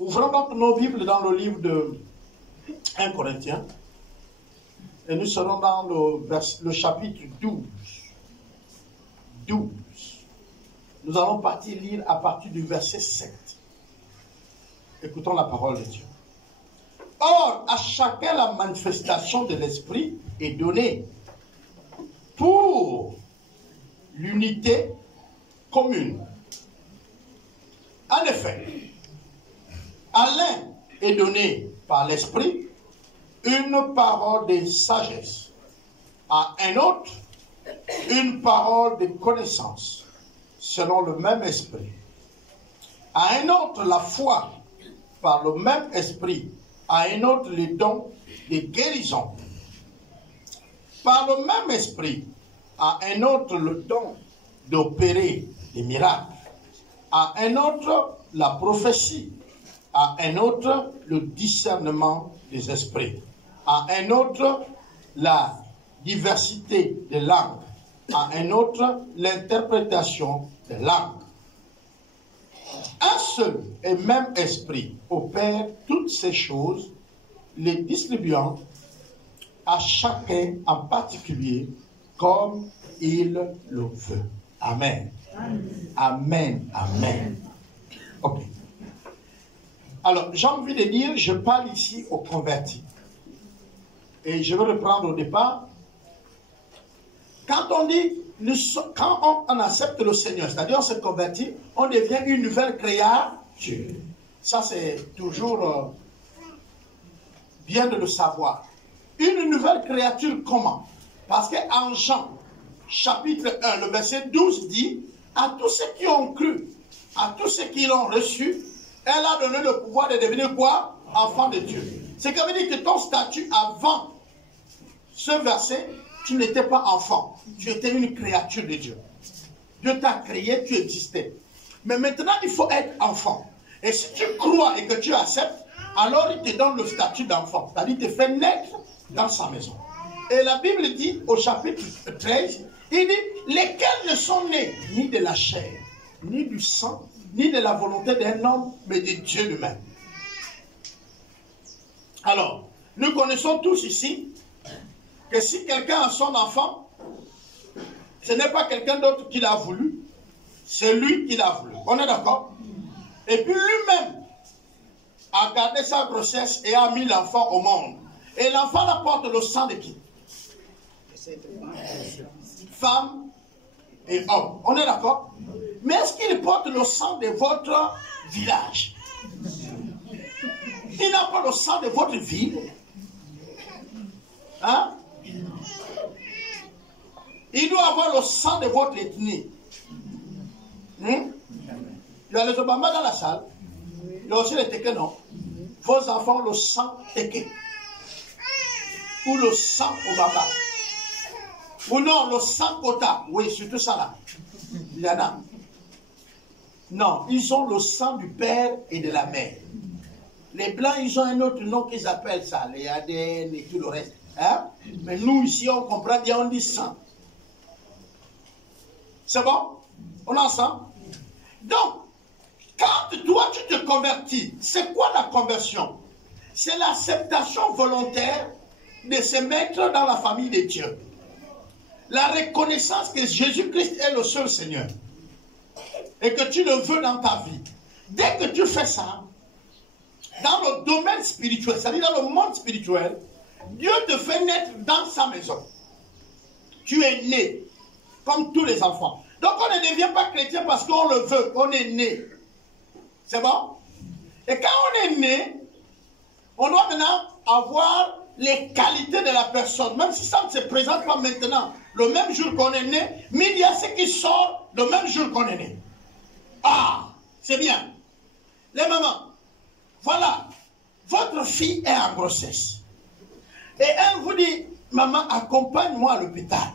Ouvrons donc nos Bibles dans le livre de 1 Corinthiens. Et nous serons dans le chapitre 12. 12. Nous allons partir lire à partir du verset 7. Écoutons la parole de Dieu. Or, à chacun la manifestation de l'Esprit est donnée pour l'unité commune. En effet, à l'un est donné par l'Esprit une parole de sagesse, à un autre une parole de connaissance, selon le même Esprit. À un autre la foi, par le même Esprit. À un autre les dons de guérison, par le même Esprit. À un autre le don d'opérer des miracles. À un autre la prophétie. À un autre le discernement des esprits. À un autre la diversité des langues. À un autre l'interprétation des langues. Un seul et même esprit opère toutes ces choses, les distribuant à chacun en particulier comme il le veut. Amen. Amen. Amen. Ok. Alors, j'ai envie de dire, je parle ici aux convertis. Et je vais reprendre au départ. Quand on dit, quand on accepte le Seigneur, c'est-à-dire on se convertit, on devient une nouvelle créature. Ça, c'est toujours bien de le savoir. Une nouvelle créature, comment? Parce qu'en Jean, chapitre 1, le verset 12 dit, à tous ceux qui ont cru, à tous ceux qui l'ont reçu, elle a donné le pouvoir de devenir quoi? Enfant de Dieu. Ce qui veut dire que ton statut avant ce verset, tu n'étais pas enfant, tu étais une créature de Dieu. Dieu t'a créé, tu existais. Mais maintenant, il faut être enfant. Et si tu crois et que tu acceptes, alors il te donne le statut d'enfant. C'est-à-dire qu'il te fait naître dans sa maison. Et la Bible dit, au chapitre 13, il dit, lesquels ne sont nés ni de la chair, ni du sang, ni de la volonté d'un homme, mais de Dieu lui-même. Alors, nous connaissons tous ici que si quelqu'un a son enfant, ce n'est pas quelqu'un d'autre qui l'a voulu, c'est lui qui l'a voulu. On est d'accord? Et puis lui-même a gardé sa grossesse et a mis l'enfant au monde. Et l'enfant apporte le sang de qui? Femme et homme. On est d'accord? Mais est-ce qu'il porte le sang de votre village? Il n'a pas le sang de votre ville. Hein? Il doit avoir le sang de votre ethnie. Il y a les Obama dans la salle. Il y a aussi les Teke, non? Vos enfants ont le sang Teke. Ou le sang Obama. Ou non, le sang Kota. Oui, surtout ça là. Il y en a. Non, ils ont le sang du père et de la mère. Les blancs, ils ont un autre nom qu'ils appellent ça. Les ADN et tout le reste. Hein? Mais nous, ici, on comprend bien, on dit sang. C'est bon? On est ensemble? Donc, quand toi tu te convertis, c'est quoi la conversion? C'est l'acceptation volontaire de se mettre dans la famille de Dieu. La reconnaissance que Jésus-Christ est le seul Seigneur. Et que tu le veux dans ta vie. Dès que tu fais ça, dans le domaine spirituel, c'est-à-dire dans le monde spirituel, Dieu te fait naître dans sa maison. Tu es né, comme tous les enfants. Donc on ne devient pas chrétien parce qu'on le veut, on est né. C'est bon? Et quand on est né, on doit maintenant avoir les qualités de la personne, même si ça ne se présente pas maintenant, le même jour qu'on est né, mais il y a ce qui sort le même jour qu'on est né. Ah, c'est bien. Les mamans, voilà, votre fille est en grossesse. Et elle vous dit, maman, accompagne-moi à l'hôpital.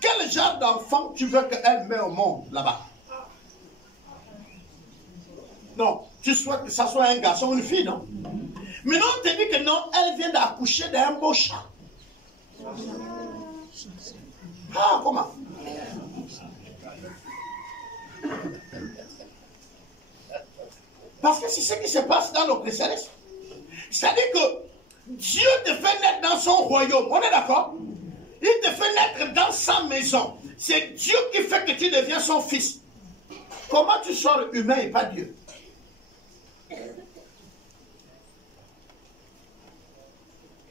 Quel genre d'enfant tu veux qu'elle mette au monde là-bas? Non, tu souhaites que ça soit un garçon ou une fille, non? Mais non, on te dit que non, elle vient d'accoucher d'un beau chat. Ah, comment? Parce que c'est ce qui se passe dans le christianisme. C'est-à-dire que Dieu te fait naître dans son royaume. On est d'accord? Il te fait naître dans sa maison. C'est Dieu qui fait que tu deviens son fils. Comment tu sors humain et pas Dieu?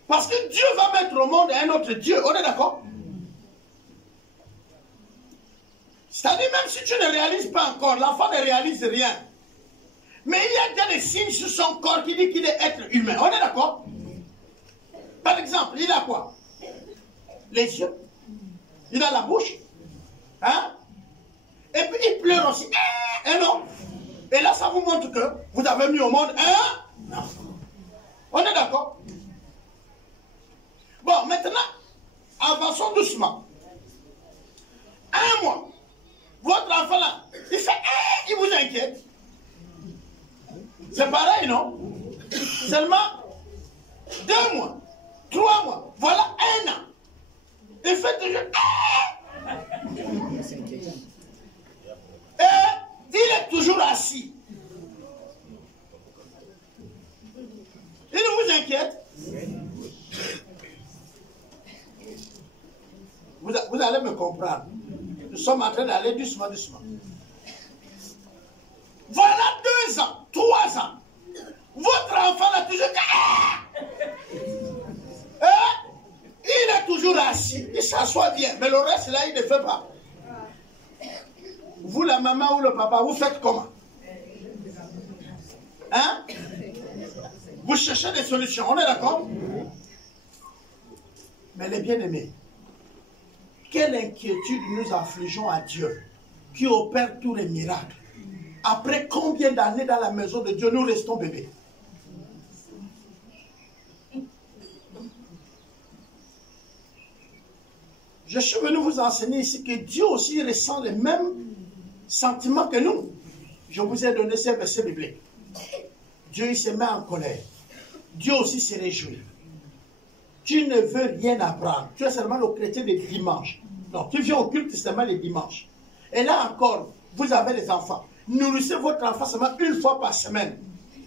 Parce que Dieu va mettre au monde un autre Dieu. On est d'accord? C'est-à-dire même si tu ne réalises pas encore, l'enfant ne réalise rien. Mais il y a déjà des signes sur son corps qui dit qu'il est être humain. On est d'accord? Par exemple, il a quoi? Les yeux. Il a la bouche. Hein? Et puis il pleure aussi. Et non. Et là, ça vous montre que vous avez mis au monde un enfant. On est d'accord? Bon, maintenant, avançons doucement. Un mois. Votre enfant là, il fait il vous inquiète. C'est pareil, non? Seulement 2 mois, 3 mois, voilà 1 an. Il fait toujours et il est toujours assis. Il ne vous inquiète? Vous allez me comprendre. Nous sommes en train d'aller doucement, doucement. Voilà 2 ans, 3 ans. Votre enfant a toujours... il est toujours assis. Il s'assoit bien. Mais le reste, là, il ne fait pas. Vous, la maman ou le papa, vous faites comment? Hein? Vous cherchez des solutions. On est d'accord? Mais les bien-aimés, quelle inquiétude nous affligeons à Dieu qui opère tous les miracles. Après combien d'années dans la maison de Dieu nous restons bébés? Je suis venu vous enseigner ici que Dieu aussi ressent les mêmes sentiments que nous. Je vous ai donné ces versets bibliques. Dieu il se met en colère. Dieu aussi se réjouit. Tu ne veux rien apprendre. Tu es seulement le chrétien des dimanches. Non, tu viens au culte seulement les dimanches. Et là encore, vous avez des enfants. Nourrissez votre enfant seulement 1 fois par semaine.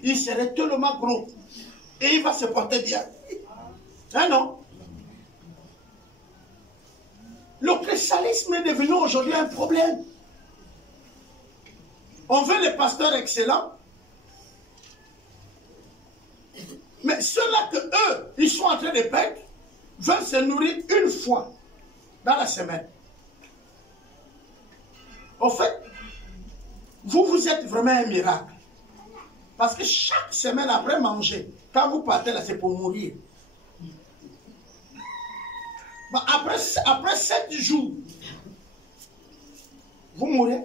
Il serait tellement gros. Et il va se porter bien. Hein, non? Le christianisme est devenu aujourd'hui un problème. On veut les pasteurs excellents. Mais ceux-là que eux, ils sont en train de perdre, veulent se nourrir 1 fois dans la semaine. En fait, vous êtes vraiment un miracle. Parce que chaque semaine après manger, quand vous partez là, c'est pour mourir. Bon, après 7 jours, vous mourrez.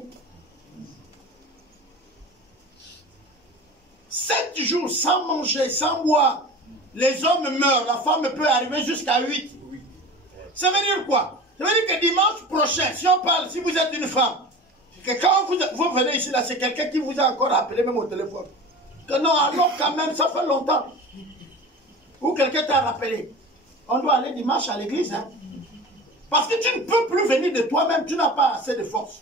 7 jours sans manger, sans boire, les hommes meurent, la femme peut arriver jusqu'à 8. Ça veut dire quoi? Ça veut dire que dimanche prochain, si on parle, si vous êtes une femme, que quand vous venez ici, là, c'est quelqu'un qui vous a encore appelé, même au téléphone. Que non, alors quand même, ça fait longtemps. Ou quelqu'un t'a rappelé. On doit aller dimanche à l'église. Hein? Parce que tu ne peux plus venir de toi-même, tu n'as pas assez de force.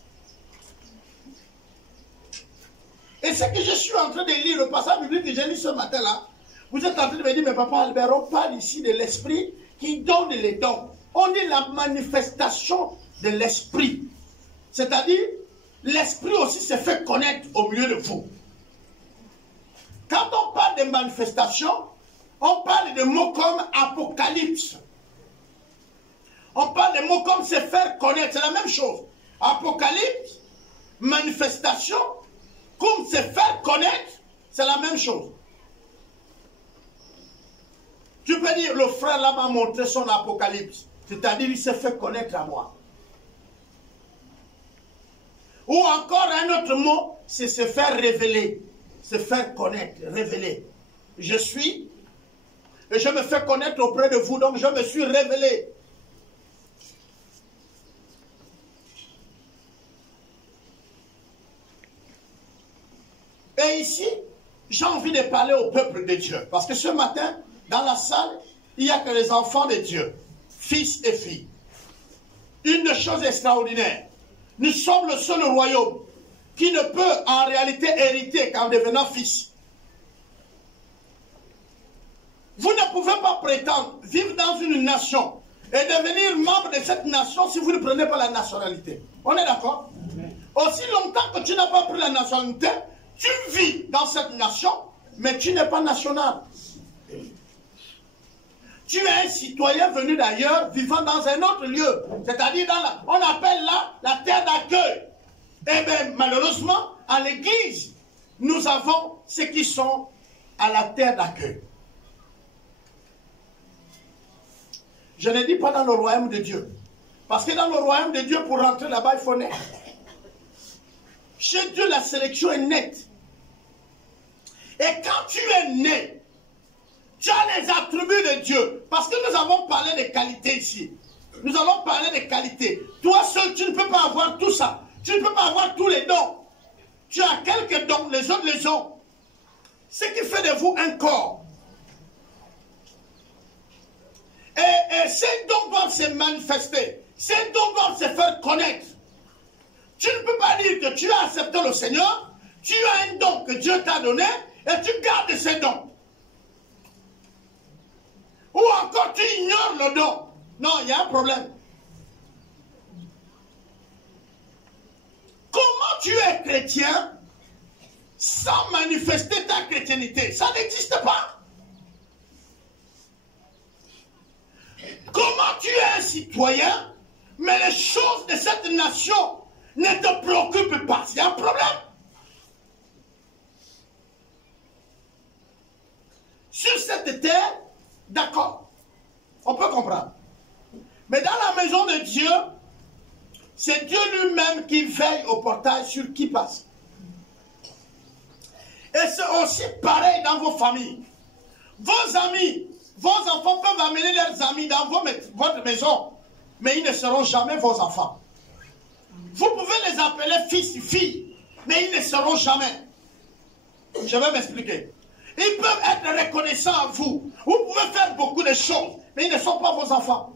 Et ce que je suis en train de lire, le passage biblique que j'ai lu ce matin-là, vous êtes en train de me dire, mais papa Albert, on parle ici de l'esprit qui donne les dons. On dit la manifestation de l'esprit. C'est-à-dire, l'esprit aussi se fait connaître au milieu de vous. Quand on parle de manifestation, on parle de mots comme apocalypse. On parle de mots comme se faire connaître, c'est la même chose. Apocalypse, manifestation, comme se faire connaître, c'est la même chose. Tu peux dire, le frère là m'a montré son apocalypse. C'est-à-dire, il s'est fait connaître à moi. Ou encore un autre mot, c'est se faire révéler. Se faire connaître, révéler. Je suis, et je me fais connaître auprès de vous, donc je me suis révélé. Et ici, j'ai envie de parler au peuple de Dieu. Parce que ce matin, dans la salle, il n'y a que les enfants de Dieu, fils et filles. Une chose extraordinaire. Nous sommes le seul royaume qui ne peut en réalité hériter qu'en devenant fils. Vous ne pouvez pas prétendre vivre dans une nation et devenir membre de cette nation si vous ne prenez pas la nationalité. On est d'accord? Aussi longtemps que tu n'as pas pris la nationalité, tu vis dans cette nation, mais tu n'es pas national. Tu es un citoyen venu d'ailleurs, vivant dans un autre lieu. C'est-à-dire, on appelle là la terre d'accueil. Eh bien, malheureusement, à l'église, nous avons ceux qui sont à la terre d'accueil. Je ne dis pas dans le royaume de Dieu. Parce que dans le royaume de Dieu, pour rentrer là-bas, il faut naître. Chez Dieu, la sélection est nette. Et quand tu es né, tu as les attributs de Dieu. Parce que nous avons parlé des qualités ici. Nous allons parler des qualités. Toi seul, tu ne peux pas avoir tout ça. Tu ne peux pas avoir tous les dons. Tu as quelques dons, les autres les ont. Ce qui fait de vous un corps. Et ces dons doivent se manifester. Ces dons doivent se faire connaître. Tu ne peux pas dire que tu as accepté le Seigneur, tu as un don que Dieu t'a donné, et tu gardes ces dons. Ou encore tu ignores le don. Non, il y a un problème. Comment tu es chrétien sans manifester ta chrétienté? Ça n'existe pas. Comment tu es un citoyen, mais les choses de cette nation ne te préoccupent pas? Il y a un problème. Sur cette terre, d'accord, on peut comprendre. Mais dans la maison de Dieu, c'est Dieu lui-même qui veille au portail sur qui passe. Et c'est aussi pareil dans vos familles. Vos amis, vos enfants peuvent amener leurs amis dans votre maison, mais ils ne seront jamais vos enfants. Vous pouvez les appeler fils et filles, mais ils ne seront jamais. Je vais m'expliquer. Ils peuvent être reconnaissants à vous. Vous pouvez faire beaucoup de choses, mais ils ne sont pas vos enfants.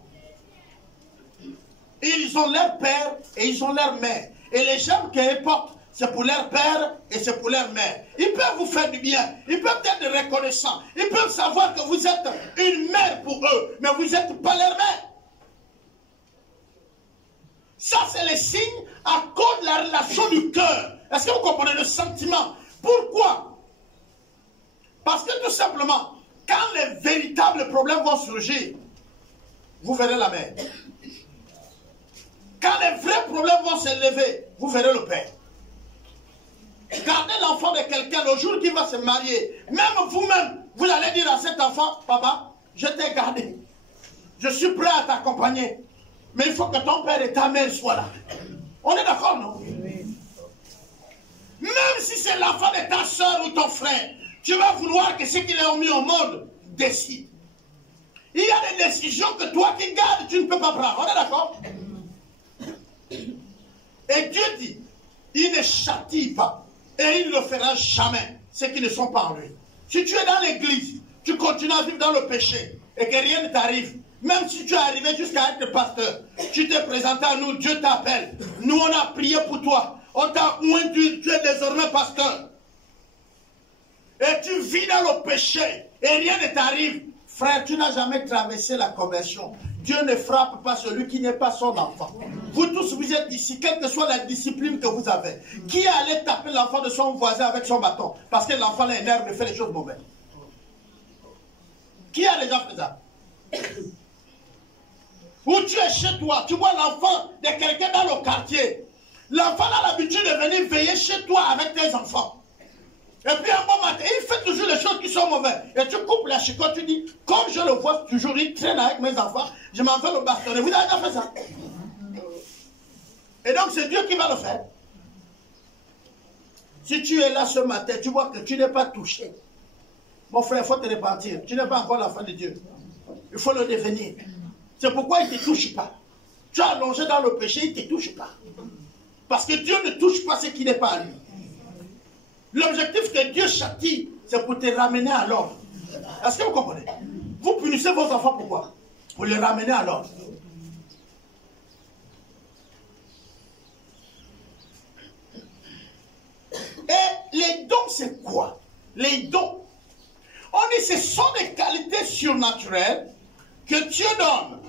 Ils ont leur père et ils ont leur mère. Et les gemmes qu'ils portent, c'est pour leur père et c'est pour leur mère. Ils peuvent vous faire du bien. Ils peuvent être reconnaissants. Ils peuvent savoir que vous êtes une mère pour eux, mais vous n'êtes pas leur mère. Ça, c'est le signe à cause de la relation du cœur. Est-ce que vous comprenez le sentiment? Pourquoi? Parce que tout simplement, quand les véritables problèmes vont surgir, vous verrez la mère. Quand les vrais problèmes vont s'élever, vous verrez le père. Gardez l'enfant de quelqu'un le jour qu'il va se marier. Même vous-même, vous allez dire à cet enfant, papa, je t'ai gardé. Je suis prêt à t'accompagner. Mais il faut que ton père et ta mère soient là. On est d'accord, non? Même si c'est l'enfant de ta soeur ou ton frère, tu vas vouloir que ceux qui l'ont mis au monde décident. Il y a des décisions que toi qui gardes, tu ne peux pas prendre. On est d'accord? Et Dieu dit, il ne châtie pas. Et il ne le fera jamais, ceux qui ne sont pas en lui. Si tu es dans l'église, tu continues à vivre dans le péché, et que rien ne t'arrive, même si tu es arrivé jusqu'à être pasteur, tu t'es présenté à nous, Dieu t'appelle. Nous, on a prié pour toi. On t'a ointu, tu es désormais pasteur. Et tu vis dans le péché, et rien ne t'arrive. Frère, tu n'as jamais traversé la conversion. Dieu ne frappe pas celui qui n'est pas son enfant. Vous tous, vous êtes ici, quelle que soit la discipline que vous avez. Qui allait taper l'enfant de son voisin avec son bâton? Parce que l'enfant est énerve et fait les choses mauvaises. Qui a déjà fait ça? Ou tu es chez toi, tu vois l'enfant de quelqu'un dans le quartier. L'enfant a l'habitude de venir veiller chez toi avec tes enfants. Et puis un bon matin, il fait toujours les choses qui sont mauvaises. Et tu coupes la chicotte, tu dis, comme je le vois toujours, il traîne avec mes enfants, je m'en vais le bastonner. Vous avez déjà fait ça? Et donc c'est Dieu qui va le faire. Si tu es là ce matin, tu vois que tu n'es pas touché. Mon frère, il faut te repentir. Tu n'es pas encore l'enfant de Dieu. Il faut le devenir. C'est pourquoi il ne te touche pas. Tu es allongé dans le péché, il ne te touche pas. Parce que Dieu ne touche pas ce qui n'est pas à lui. L'objectif que Dieu châtie, c'est pour te ramener à l'ordre. Est-ce que vous comprenez? Vous punissez vos enfants pourquoi? Pour les ramener à l'ordre. Et les dons, c'est quoi? Les dons. On dit que ce sont des qualités surnaturelles que Dieu donne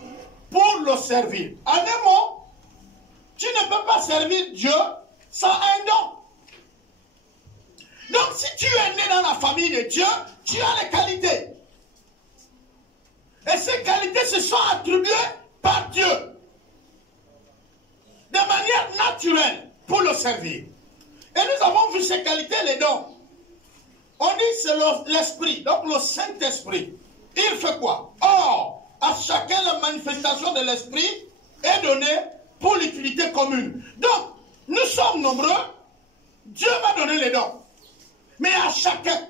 pour le servir. En un mot, tu ne peux pas servir Dieu sans un don. Donc si tu es né dans la famille de Dieu, tu as les qualités. Et ces qualités se sont attribuées par Dieu. De manière naturelle pour le servir. Et nous avons vu ces qualités, les dons. On dit c'est l'esprit, donc le Saint-Esprit. Il fait quoi? Or, à chacun la manifestation de l'esprit est donnée pour l'utilité commune. Donc, nous sommes nombreux, Dieu va donner les dons. Mais à chacun.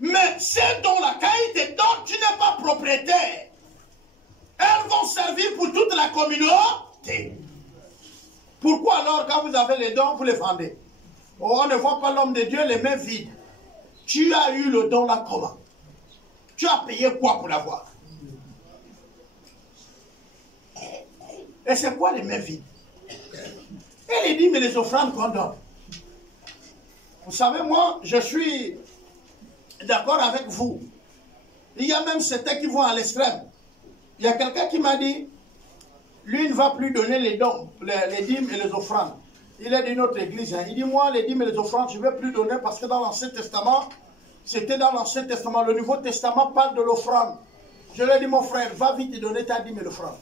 Mais ces dons-là, quand ils te donnent, tu n'es pas propriétaire. Elles vont servir pour toute la communauté. Pourquoi alors, quand vous avez les dons, vous les vendez? Oh, on ne voit pas l'homme de Dieu les mains vides. Tu as eu le don là comment? Tu as payé quoi pour l'avoir? Et c'est quoi les mains vides? Et il dit, mais les offrandes qu'on donne. Vous savez, moi, je suis d'accord avec vous. Il y a même certains qui vont à l'extrême. Il y a quelqu'un qui m'a dit, lui ne va plus donner les dons, les dîmes et les offrandes. Il est d'une autre église. Hein. Il dit, moi, les dîmes et les offrandes, je ne vais plus donner parce que dans l'Ancien Testament, c'était dans l'Ancien Testament. Le Nouveau Testament parle de l'offrande. Je lui ai dit, mon frère, va vite donner ta dîme et l'offrande.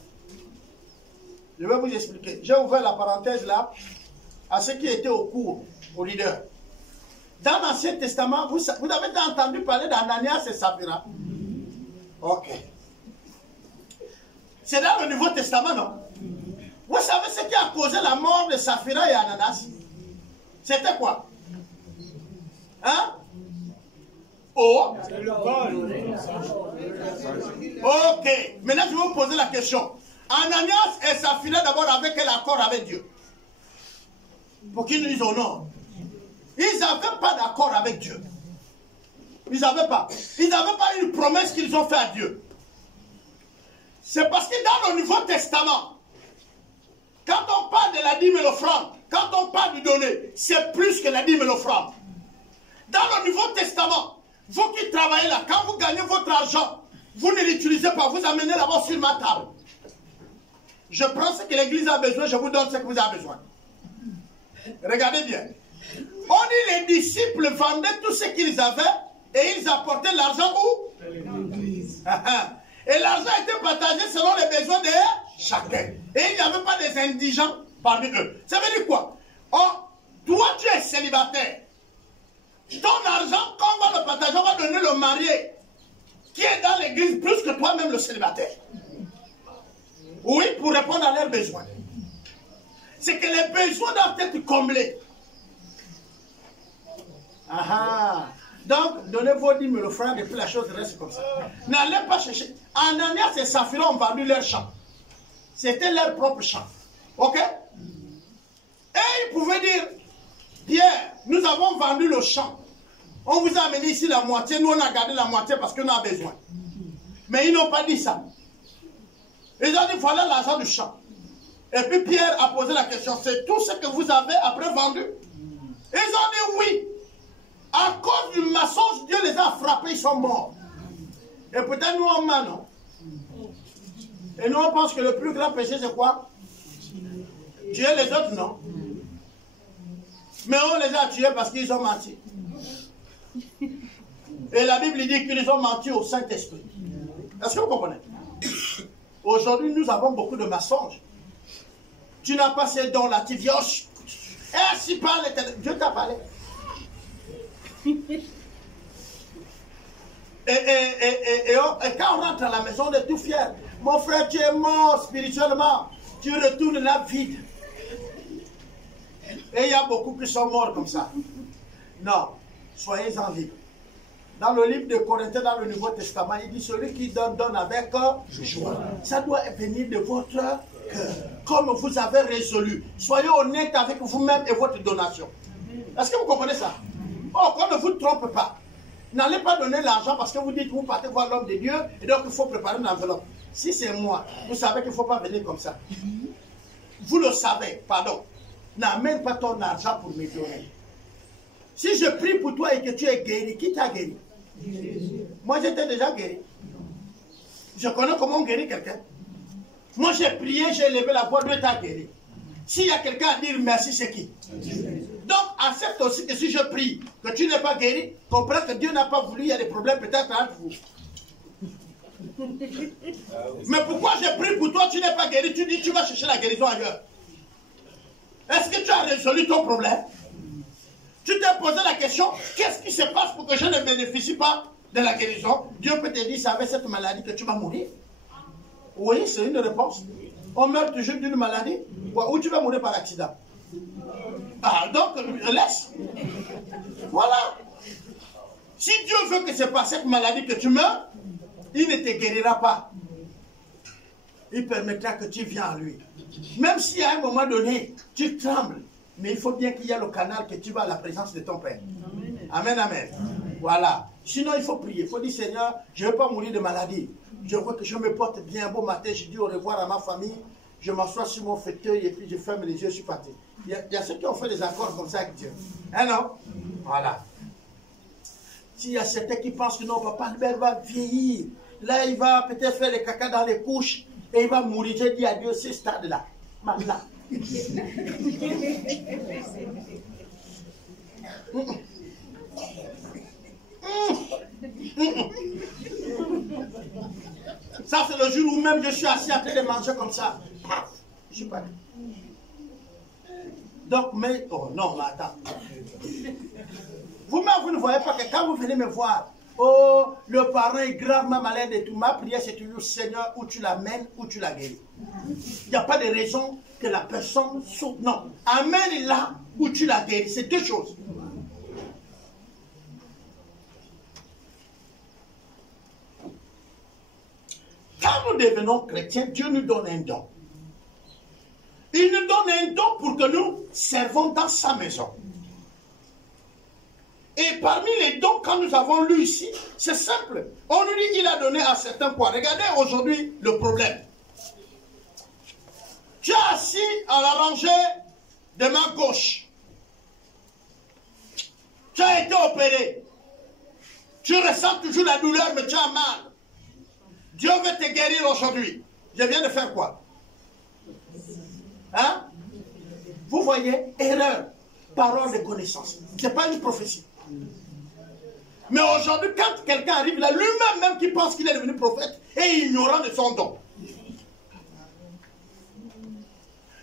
Je vais vous expliquer. J'ai ouvert la parenthèse là à ceux qui étaient au cours, aux leaders. Dans l'Ancien Testament, vous avez entendu parler d'Ananias et Saphira? Ok. C'est dans le Nouveau Testament, non? Vous savez ce qui a causé la mort de Saphira et Ananias? C'était quoi? Hein? Oh. Ok. Maintenant, je vais vous poser la question. Ananias et Saphira d'abord avaient quel accord avec Dieu? Pour qu'ils nous honorent. Ils n'avaient pas d'accord avec Dieu. Ils n'avaient pas. Ils n'avaient pas une promesse qu'ils ont faite à Dieu. C'est parce que dans le Nouveau Testament, quand on parle de la dîme et l'offrande, quand on parle du donner, c'est plus que la dîme et l'offrande. Dans le Nouveau Testament, vous qui travaillez là, quand vous gagnez votre argent, vous ne l'utilisez pas, vous amenez là-bas sur ma table. Je prends ce que l'église a besoin, je vous donne ce que vous avez besoin. Regardez bien. On dit les disciples vendaient tout ce qu'ils avaient et ils apportaient l'argent où? L'église. Et l'argent était partagé selon les besoins de chacun. Et il n'y avait pas des indigents parmi eux. Ça veut dire quoi? Toi, tu es célibataire. Ton argent, quand on va le partager, on va donner le marié qui est dans l'église plus que toi-même le célibataire. Oui, pour répondre à leurs besoins. C'est que les besoins doivent être comblés. Donc, donnez vos dîmes, le frère, et puis la chose reste comme ça. N'allez pas chercher. Ananias et Saphira ont vendu leur champ. C'était leur propre champ. Ok? Et ils pouvaient dire, Pierre, nous avons vendu le champ. On vous a amené ici la moitié, nous on a gardé la moitié parce qu'on a besoin. Mais ils n'ont pas dit ça. Ils ont dit, voilà l'argent du champ. Et puis Pierre a posé la question, c'est tout ce que vous avez après vendu? Ils ont dit oui. À cause du mensonge, Dieu les a frappés, ils sont morts. Et peut-être nous on ment, non? Et nous on pense que le plus grand péché c'est quoi? Tuer les autres, non? Mais on les a tués parce qu'ils ont menti. Et la Bible dit qu'ils ont menti au Saint-Esprit. Est-ce que vous comprenez? Aujourd'hui, nous avons beaucoup de mensonges. Tu n'as pas ces dons-là, tu vioches. Et si parle, Dieu t'a parlé. Et quand on rentre à la maison, on est tout fier. Mon frère, tu es mort spirituellement. Tu retournes là vide. Et il y a beaucoup qui sont morts comme ça. Non, soyez-en libres. Dans le livre de Corinthiens, dans le Nouveau Testament, il dit celui qui donne, donne avec joie. Ça doit venir de votre cœur, comme vous avez résolu. Soyez honnête avec vous-même et votre donation. Est-ce que vous comprenez ça? Oh, qu'on ne vous trompe pas. N'allez pas donner l'argent parce que vous dites que vous partez voir l'homme de Dieu et donc il faut préparer une enveloppe. Si c'est moi, vous savez qu'il ne faut pas venir comme ça. Vous le savez, pardon. N'amène pas ton argent pour me donner. Si je prie pour toi et que tu es guéri, qui t'a guéri? Moi, j'étais déjà guéri. Je connais comment on guérit quelqu'un. Moi, j'ai prié, j'ai levé la voix, Dieu t'a guéri. S'il y a quelqu'un à dire merci, c'est qui? Donc, accepte aussi que si je prie, que tu n'es pas guéri, comprends que Dieu n'a pas voulu, il y a des problèmes peut-être entre vous. Mais pourquoi je prie pour toi, tu n'es pas guéri, tu dis tu vas chercher la guérison ailleurs? Est-ce que tu as résolu ton problème? Tu t'es posé la question, qu'est-ce qui se passe pour que je ne bénéficie pas de la guérison? Dieu peut te dire, c'est avec cette maladie que tu vas mourir. Oui, c'est une réponse. On meurt toujours d'une maladie, ou tu vas mourir par accident. Ah, donc, laisse. Voilà. Si Dieu veut que c'est par cette maladie que tu meurs, il ne te guérira pas. Il permettra que tu viennes à lui. Même si à un moment donné, tu trembles, mais il faut bien qu'il y ait le canal que tu vas à la présence de ton Père. Amen, amen. Voilà. Sinon, il faut prier. Il faut dire, Seigneur, je ne veux pas mourir de maladie. Je veux que je me porte bien. Un beau matin, je dis au revoir à ma famille. Je m'assois sur mon fauteuil et puis je ferme les yeux, je suis parti. Il y a ceux qui ont fait des accords comme ça avec Dieu. Hein, non? Voilà. S'il y a certains qui pensent que non, papa, elle va vieillir. Là, il va peut-être faire les caca dans les couches et il va mourir. J'ai dit à Dieu, ce stade-là. Là. Ça, c'est le jour où même je suis assis en train de manger comme ça. Je suis pas. Donc, mais. Oh non, mais attends. Vous-même, vous ne voyez pas que quand vous venez me voir, oh, le parent est gravement malade et tout, ma prière, c'est toujours Seigneur, où tu l'amènes, où tu la guéris. Il n'y a pas de raison que la personne saute. Non, amène là où tu la guéris. C'est deux choses. Quand nous devenons chrétiens, Dieu nous donne un don. Il nous donne un don pour que nous servons dans sa maison. Et parmi les dons, quand nous avons lu ici, c'est simple. On nous dit qu'il a donné à certains points. Regardez aujourd'hui le problème. Tu es assis à la rangée de main gauche. Tu as été opéré. Tu ressens toujours la douleur, mais tu as mal. Dieu veut te guérir aujourd'hui. Je viens de faire quoi? Hein? Vous voyez, erreur, parole de connaissance. Ce n'est pas une prophétie. Mais aujourd'hui, quand quelqu'un arrive là, lui-même même qui pense qu'il est devenu prophète, est ignorant de son don.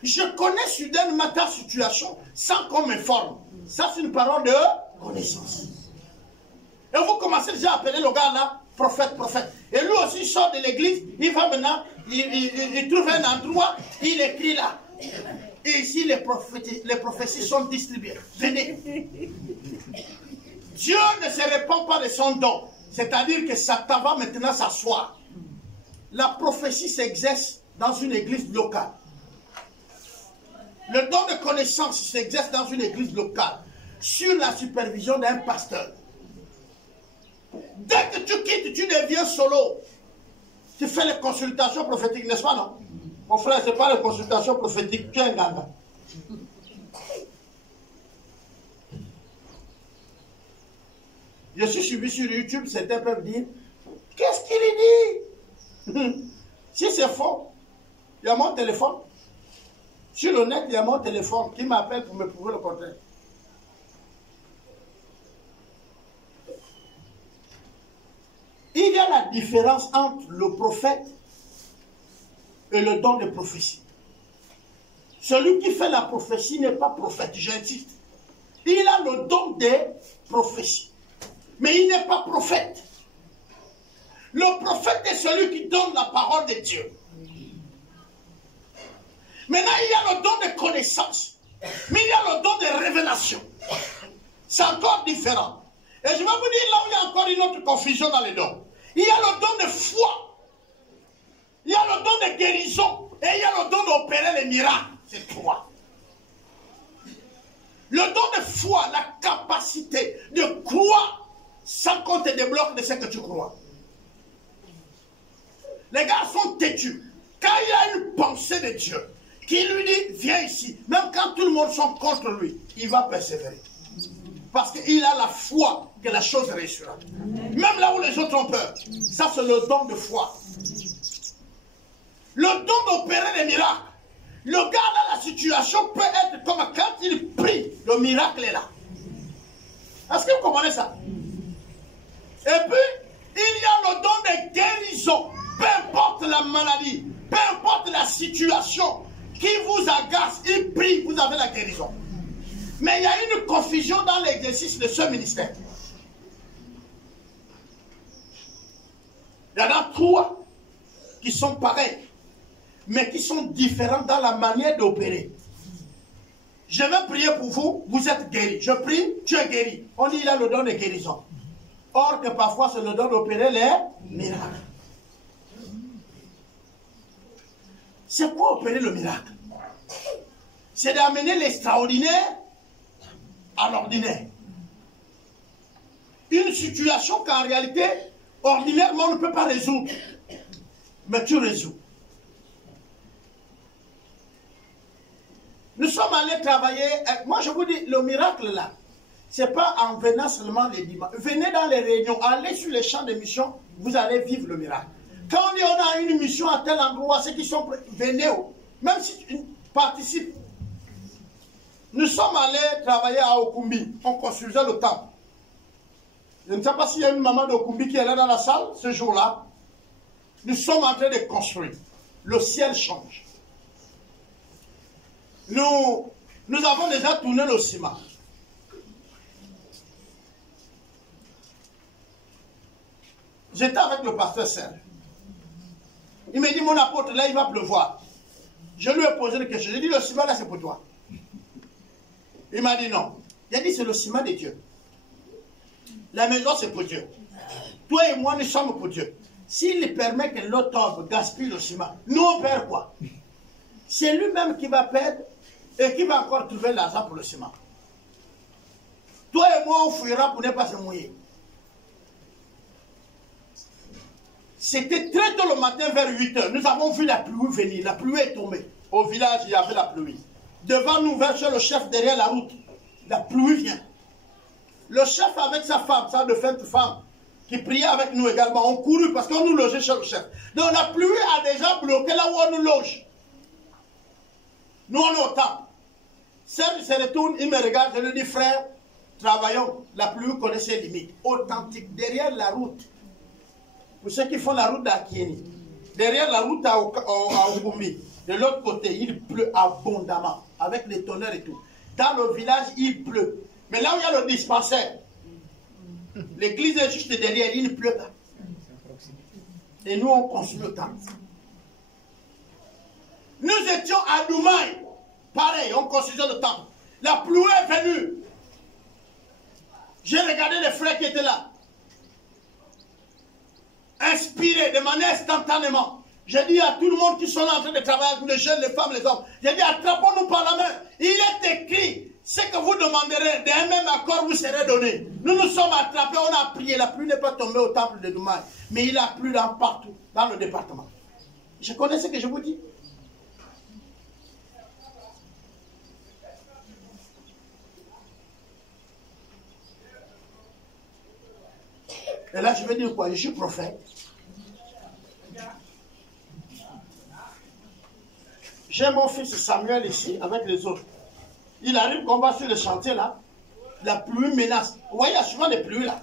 Je connais soudainement ta situation sans qu'on m'informe. Ça, c'est une parole de connaissance. Et vous commencez déjà à appeler le gars là, prophète, prophète. Et lui aussi, il sort de l'église, il va maintenant, il trouve un endroit, il écrit là. Et ici, les prophéties sont distribuées. Venez. Dieu ne se répand pas de son don. C'est-à-dire que Satan va maintenant s'asseoir. La prophétie s'exerce dans une église locale. Le don de connaissance s'exerce dans une église locale, sur la supervision d'un pasteur. Dès que tu quittes, tu deviens solo. Tu fais les consultations prophétiques, n'est-ce pas, non? Mon frère, ce n'est pas les consultations prophétiques, tu es un ganga. Je suis suivi sur YouTube, certains peuvent dire, qu'est-ce qu'il dit? Si c'est faux, il y a mon téléphone. Sur le net, il y a mon téléphone qui m'appelle pour me prouver le contraire. Il y a la différence entre le prophète et le don de prophétie. Celui qui fait la prophétie n'est pas prophète, j'insiste. Il a le don des prophéties. Mais il n'est pas prophète. Le prophète est celui qui donne la parole de Dieu. Maintenant, il y a le don de connaissance. Mais il y a le don de révélation. C'est encore différent. Et je vais vous dire là où il y a encore une autre confusion dans les dons. Il y a le don de foi. Il y a le don de guérison. Et il y a le don d'opérer les miracles. C'est trois. Le don de foi, la capacité de croire sans qu'on te débloque de ce que tu crois. Les gars sont têtus. Quand il y a une pensée de Dieu qui lui dit, viens ici, même quand tout le monde sont contre lui, il va persévérer. Parce qu'il a la foi que la chose réussira. Même là où les autres ont peur. Ça, c'est le don de foi. Le don d'opérer les miracles. Le gars là, la situation peut être comme quand il prie, le miracle est là. Est-ce que vous comprenez ça? Et puis, il y a le don de guérison. Peu importe la maladie, peu importe la situation qui vous agace, il prie, vous avez la guérison. Mais il y a une confusion dans l'exercice de ce ministère. Il y en a 3 qui sont pareils, mais qui sont différents dans la manière d'opérer. Je vais prier pour vous, vous êtes guéris. Je prie, tu es guéri. On dit il a le don de guérison. Or que parfois c'est le don d'opérer les miracles. C'est quoi opérer le miracle? C'est d'amener l'extraordinaire à l'ordinaire. Une situation qu'en réalité, ordinairement, on ne peut pas résoudre. Mais tu résous. Nous sommes allés travailler. Moi, je vous dis, le miracle là, ce n'est pas en venant seulement les dimanches. Venez dans les réunions, allez sur les champs de mission, vous allez vivre le miracle. Quand on dit on a une mission à tel endroit, ceux qui sont prêts, venez, même si tu participes. Nous sommes allés travailler à Okumbi, on construisait le temple. Je ne sais pas s'il y a une maman d'Okumbi qui est là dans la salle ce jour-là. Nous sommes en train de construire. Le ciel change. Nous avons déjà tourné le ciment. J'étais avec le pasteur Serge. Il m'a dit, mon apôtre, là, il va pleuvoir. Je lui ai posé une question. J'ai dit, le ciment, là, c'est pour toi. Il m'a dit non. Il a dit, c'est le ciment de Dieu. La maison, c'est pour Dieu. Toi et moi, nous sommes pour Dieu. S'il permet que l'autre homme gaspille le ciment, nous, on perd quoi? C'est lui-même qui va perdre et qui va encore trouver l'argent pour le ciment. Toi et moi, on fouillera pour ne pas se mouiller. C'était très tôt le matin, vers 8 h. Nous avons vu la pluie venir. La pluie est tombée. Au village, il y avait la pluie. Devant nous, vers le chef, derrière la route. La pluie vient. Le chef avec sa femme, sa défunte femme, qui priait avec nous également, ont couru parce qu'on nous logeait chez le chef. Donc la pluie a déjà bloqué là où on nous loge. Nous, on est au temple. Serge se retourne, il me regarde, je lui dis, frère, travaillons. La pluie connaît ses limites. Authentique, derrière la route. Pour ceux qui font la route d'Akieni, derrière la route à Okumbi, de l'autre côté, il pleut abondamment, avec les tonnerres et tout. Dans le village, il pleut. Mais là où il y a le dispensaire, l'église est juste derrière, il ne pleut pas. Et nous, on construit le temple. Nous étions à Doumaï, pareil, on construisait le temple. La pluie est venue. J'ai regardé les frères qui étaient là. Inspirés de manière instantanément. J'ai dit à tout le monde qui sont en train de travailler avec les jeunes, les femmes, les hommes. J'ai dit, attrapons-nous par la main. Il est écrit, ce que vous demanderez, d'un même accord vous serez donné. Nous nous sommes attrapés, on a prié. La pluie n'est pas tombée au temple de Doumaï, mais il a plu partout, dans le département. Je connais ce que je vous dis. Et là, je vais dire quoi? Je suis prophète. J'ai mon fils Samuel ici, avec les autres. Il arrive qu'on va sur le chantier là. La pluie menace. Vous voyez, il y a souvent des pluies là.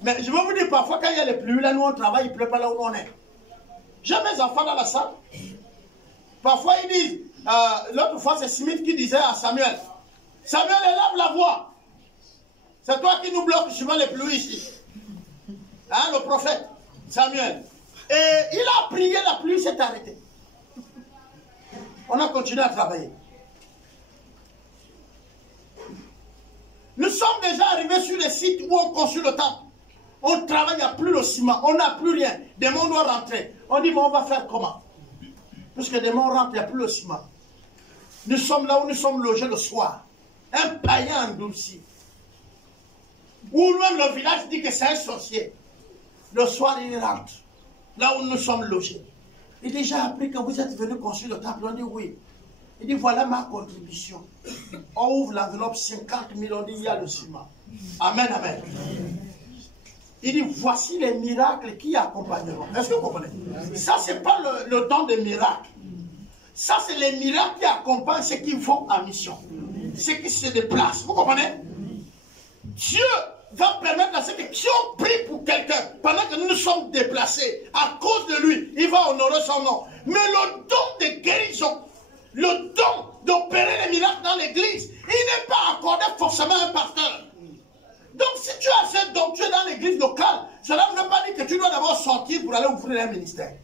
Mais je vais vous dire, parfois, quand il y a les pluies là, nous on travaille, il ne pleut pas là où on est. J'ai mes enfants dans la salle. Parfois, ils disent, l'autre fois, c'est Smith qui disait à Samuel, Samuel, élève la voix. C'est toi qui nous bloques souvent les pluies ici. Hein, le prophète Samuel. Et il a prié, la pluie s'est arrêtée. On a continué à travailler. Nous sommes déjà arrivés sur les sites où on construit le temple. On travaille, il n'y a plus le ciment, on n'a plus rien. Demain, on doit rentrer. On dit, mais on va faire comment? Puisque demain, on rentre, il n'y a plus le ciment. Nous sommes là où nous sommes logés le soir. Un païen endurci. Ou même le village dit que c'est un sorcier. Le soir, il rentre. Là où nous sommes logés. Il a déjà appris que vous êtes venu construire le temple. On dit oui. Il dit, voilà ma contribution. On ouvre l'enveloppe, 50 000, on dit, il y a le ciment. Amen, amen. Il dit, voici les miracles qui accompagneront. Est-ce que vous comprenez? Ça, ce n'est pas le don des miracles. Ça, c'est les miracles qui accompagnent ceux qui vont en mission. Ceux qui se déplacent. Vous comprenez? Dieu va permettre à ceux qui ont pris pour quelqu'un, pendant que nous nous sommes déplacés, à cause de lui, il va honorer son nom. Mais le don de guérison, le don d'opérer les miracles dans l'église, il n'est pas accordé forcément à un pasteur. Donc si tu as ce don, tu es dans l'église locale, cela ne veut pas dire que tu dois d'abord sortir pour aller ouvrir un ministère.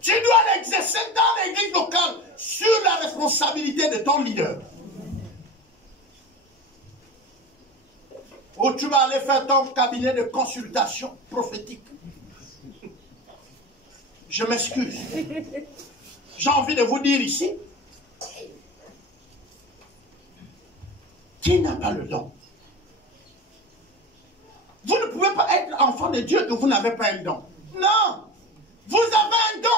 Tu dois l'exercer dans l'église locale sur la responsabilité de ton leader. Ou tu vas aller faire ton cabinet de consultation prophétique. Je m'excuse. J'ai envie de vous dire ici, qui n'a pas le don? Vous ne pouvez pas être enfant de Dieu que vous n'avez pas un don. Non! Vous avez un don.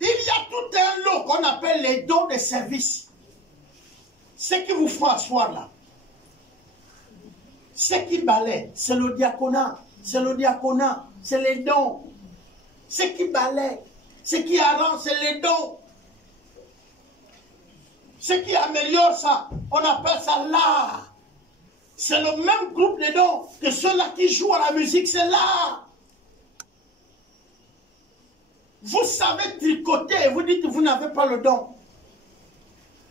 Il y a tout un lot qu'on appelle les dons de service. Ce qui vous font asseoir là. Ce qui balaie, c'est le diaconat. C'est le diaconat. C'est les dons. Ce qui balaie, ce qui arrange, c'est les dons. Ce qui améliore ça, on appelle ça l'art. C'est le même groupe de dons que ceux-là qui jouent à la musique, c'est l'art. Vous savez tricoter et vous dites que vous n'avez pas le don.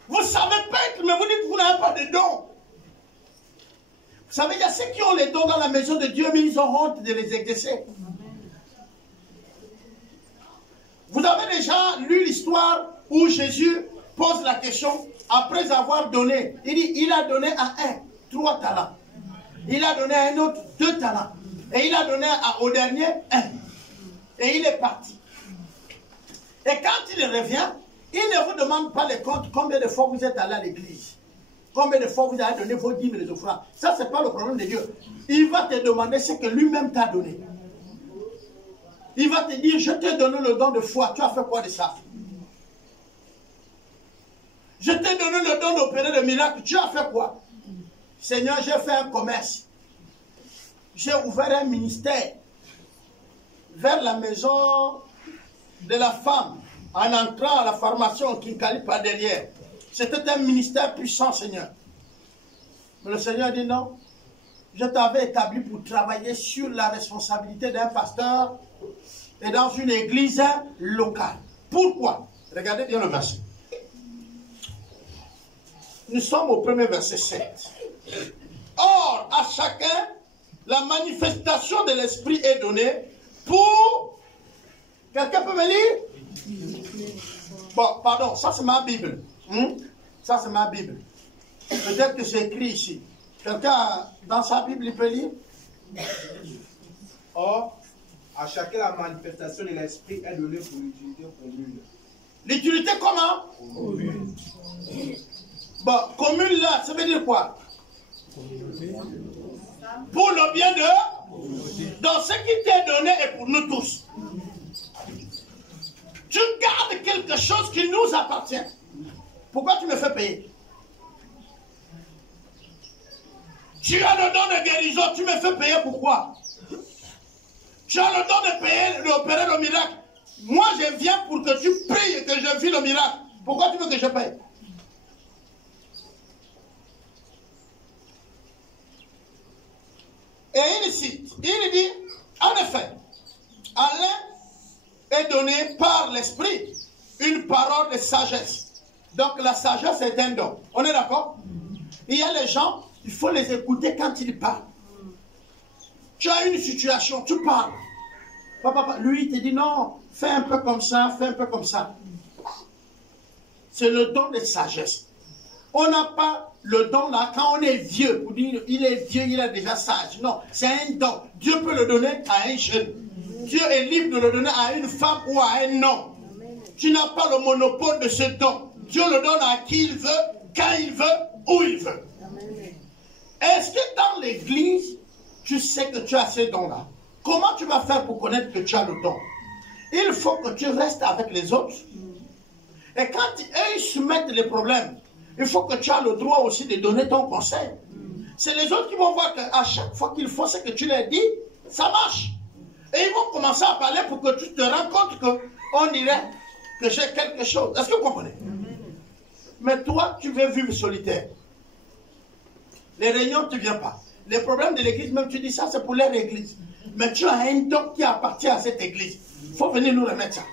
Vous savez peindre, mais vous dites que vous n'avez pas de don. Vous savez, il y a ceux qui ont les dons dans la maison de Dieu, mais ils ont honte de les exercer. Vous avez déjà lu l'histoire où Jésus pose la question après avoir donné. Il dit, il a donné à un 3 talents. Il a donné à un autre 2 talents. Et il a donné au dernier 1. Et il est parti. Et quand il revient, il ne vous demande pas les comptes, combien de fois vous êtes allé à l'église. Combien de fois vous avez donné vos dîmes et les offrandes. Ça, ce n'est pas le problème de Dieu. Il va te demander ce que lui-même t'a donné. Il va te dire, je t'ai donné le don de foi. Tu as fait quoi de ça? Je t'ai donné le don d'opérer le miracle. Tu as fait quoi? Seigneur, j'ai fait un commerce. J'ai ouvert un ministère vers la maison de la femme en entrant à la pharmacie en Kinkali par derrière. C'était un ministère puissant, Seigneur. Mais le Seigneur dit non. Je t'avais établi pour travailler sur la responsabilité d'un pasteur et dans une église locale. Pourquoi? Regardez bien le verset. Nous sommes au premier verset 7. Or, à chacun, la manifestation de l'Esprit est donnée pour... Quelqu'un peut me lire? Bon, pardon, ça c'est ma Bible. Ça c'est ma Bible. Peut-être que c'est écrit ici. Quelqu'un dans sa Bible, il peut lire? Or, à chacun la manifestation de l'Esprit est donnée pour l'utilité commune. L'utilité comment? Commune. Bon, commune là, ça veut dire quoi? Pour le bien de... Donc ce qui t'est donné est pour nous tous. Tu gardes quelque chose qui nous appartient. Pourquoi tu me fais payer? Tu as le don de guérison, tu me fais payer pourquoi? Tu as le don de payer, d'opérer le miracle. Moi, je viens pour que tu pries et que je vis le miracle. Pourquoi tu veux que je paye? Et il cite, il dit, en effet, à l'un est donné par l'Esprit une parole de sagesse. Donc la sagesse est un don. On est d'accord? Il y a les gens, il faut les écouter quand ils parlent. Tu as une situation, tu parles. Papa, lui, il te dit non, fais un peu comme ça, fais un peu comme ça. C'est le don de sagesse. On n'a pas le don là, quand on est vieux, pour dire il est vieux, il est déjà sage. Non, c'est un don. Dieu peut le donner à un jeune. Dieu est libre de le donner à une femme ou à un homme. Tu n'as pas le monopole de ce don. Dieu le donne à qui il veut, quand il veut, où il veut. Est-ce que dans l'église, tu sais que tu as ces dons-là? Comment tu vas faire pour connaître que tu as le don? il faut que tu restes avec les autres. Et quand eux ils soumettent les problèmes, il faut que tu aies le droit aussi de donner ton conseil. C'est les autres qui vont voir qu'à chaque fois qu'il faut ce que tu leur dis, ça marche. Et ils vont commencer à parler pour que tu te rends compte qu'on dirait que j'ai quelque chose. Est-ce que vous comprenez? Mais toi, tu veux vivre solitaire. Les réunions, tu ne viens pas. Les problèmes de l'église, même tu dis ça, c'est pour leur église. Mais tu as un don qui appartient à cette église. Il faut venir nous remettre ça.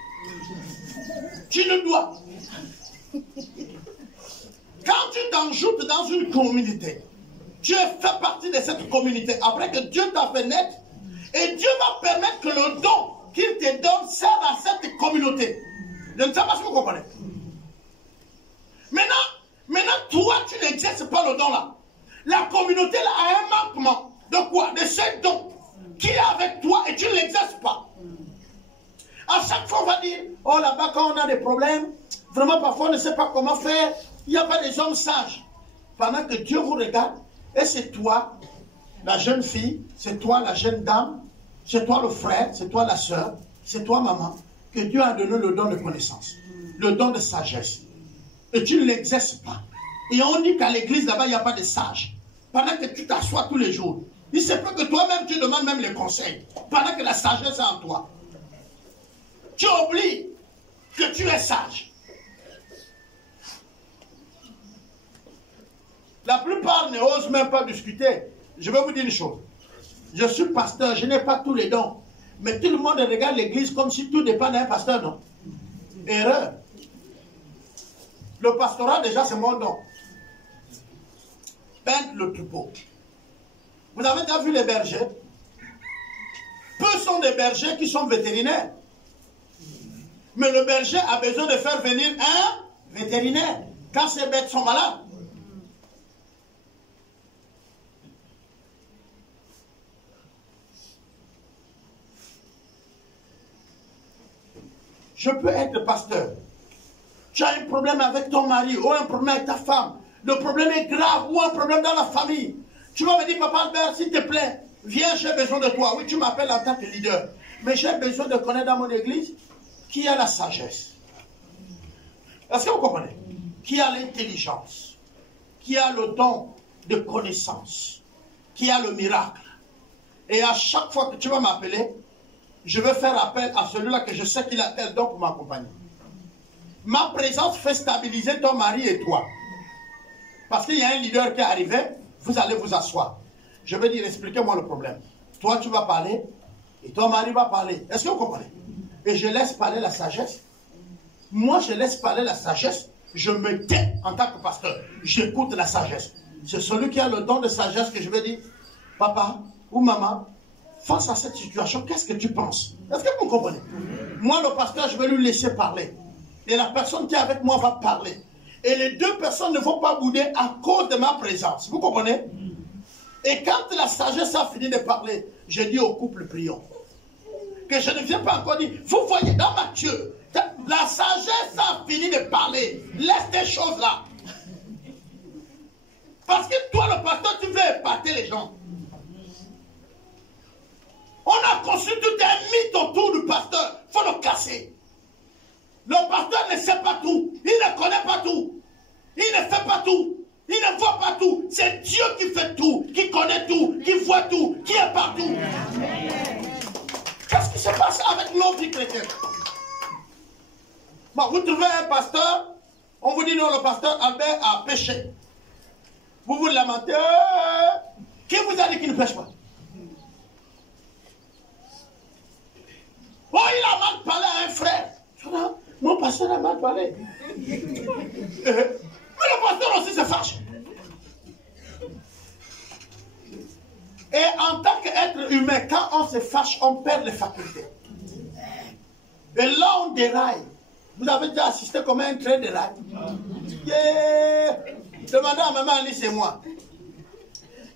Tu ne dois. Quand tu t'enjoutes dans une communauté, tu fais partie de cette communauté. Après que Dieu t'a fait naître, et Dieu va permettre que le don qu'il te donne serve à cette communauté. Je ne sais pas si vous comprenez. Maintenant, toi, tu n'exerces pas le don là. La communauté là a un manquement. De quoi? De ce don qui est avec toi et tu ne l'exerces pas. À chaque fois, on va dire, oh là-bas, quand on a des problèmes, vraiment parfois on ne sait pas comment faire. Il n'y a pas des hommes sages. Pendant que Dieu vous regarde, et c'est toi, la jeune fille, c'est toi, la jeune dame, c'est toi le frère, c'est toi la soeur, c'est toi maman, que Dieu a donné le don de connaissance, le don de sagesse. Et tu ne l'exerces pas. Et on dit qu'à l'église là-bas, il n'y a pas de sages. Pendant que tu t'assois tous les jours, il se peut que toi-même tu demandes même les conseils, pendant que la sagesse est en toi. Tu oublies que tu es sage. La plupart n'osent même pas discuter. Je vais vous dire une chose. Je suis pasteur, je n'ai pas tous les dons. Mais tout le monde regarde l'église comme si tout dépend d'un pasteur, non? Erreur. Le pastorat, déjà, c'est mon don. Peindre le troupeau. Vous avez déjà vu les bergers? Peu sont des bergers qui sont vétérinaires. Mais le berger a besoin de faire venir un vétérinaire quand ses bêtes sont malades. Je peux être pasteur. Tu as un problème avec ton mari ou un problème avec ta femme. Le problème est grave ou un problème dans la famille. Tu vas me dire, papa Albert, s'il te plaît, viens, j'ai besoin de toi. Oui, tu m'appelles en tant que leader. Mais j'ai besoin de connaître dans mon église qui a la sagesse. Est-ce que vous comprenez? Qui a l'intelligence, qui a le don de connaissance, qui a le miracle. Et à chaque fois que tu vas m'appeler, je vais faire appel à celui-là que je sais qu'il a tel don pour m'accompagner. Ma présence fait stabiliser ton mari et toi. Parce qu'il y a un leader qui est arrivé, vous allez vous asseoir. Je vais dire, expliquez-moi le problème. Toi, tu vas parler et ton mari va parler. Est-ce que vous comprenez? Et je laisse parler la sagesse. Moi, je laisse parler la sagesse. Je me tais en tant que pasteur. J'écoute la sagesse. C'est celui qui a le don de sagesse que je vais dire, papa ou maman, face à cette situation, qu'est-ce que tu penses? Est-ce que vous comprenez? Moi, le pasteur, je vais lui laisser parler. Et la personne qui est avec moi va parler. Et les deux personnes ne vont pas bouder à cause de ma présence. Vous comprenez? Et quand la sagesse a fini de parler, je dis au couple, prions. Que je ne viens pas encore dire, vous voyez dans Matthieu, la sagesse a fini de parler. Laisse des choses là. Parce que toi, le pasteur, tu veux épater les gens. On a construit tout un mythe autour du pasteur. Il faut le casser. Le pasteur ne sait pas tout. Il ne connaît pas tout. Il ne fait pas tout. Il ne voit pas tout. C'est Dieu qui fait tout, qui connaît tout, qui voit tout, qui est partout. Qu'est-ce qui se passe avec nos vies chrétiennes? Bon, vous trouvez un pasteur, on vous dit non, le pasteur Albert a péché. Vous vous lamentez. Qui vous a dit qu'il ne pêche pas? Oh, il a mal parlé à un frère. Mon pasteur a mal parlé. Mais le pasteur aussi se fâche. Et en tant qu'être humain, quand on se fâche, on perd les facultés. Et là, on déraille. Vous avez déjà assisté comme un train déraille. Yeah. Demandez à maman Alice et moi.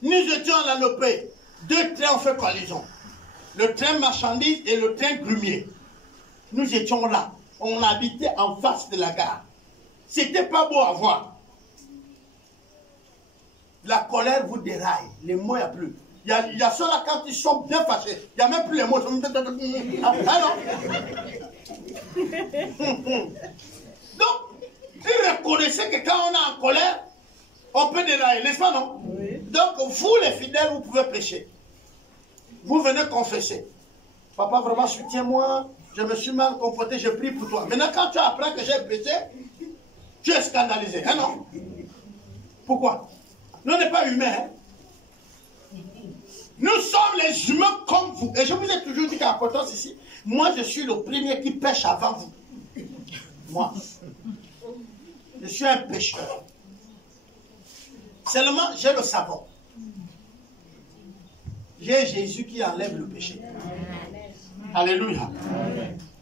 Nous étions à la Lopé. Deux trains ont fait collision. Le train marchandise et le train grumier. Nous étions là. On habitait en face de la gare. C'était pas beau à voir. La colère vous déraille. Les mots, il n'y a plus. Il y a ceux-là, quand ils sont bien fâchés, il n'y a même plus les mots. Ah non. Donc, il reconnaissait que quand on est en colère, on peut dérailler, n'est-ce pas, non? Oui. Donc, vous, les fidèles, vous pouvez pécher. Vous venez confesser. Papa, vraiment, soutiens-moi. Je me suis mal comporté, je prie pour toi. Maintenant, quand tu apprends que j'ai péché, tu es scandalisé. Hein, non? Pourquoi? Nous, on n'est pas humains. Hein? Nous sommes les humains comme vous. Et je vous ai toujours dit qu'à Potence ici, moi, je suis le premier qui pêche avant vous. Moi. Je suis un pécheur. Seulement, j'ai le savon. J'ai Jésus qui enlève le péché. Alléluia.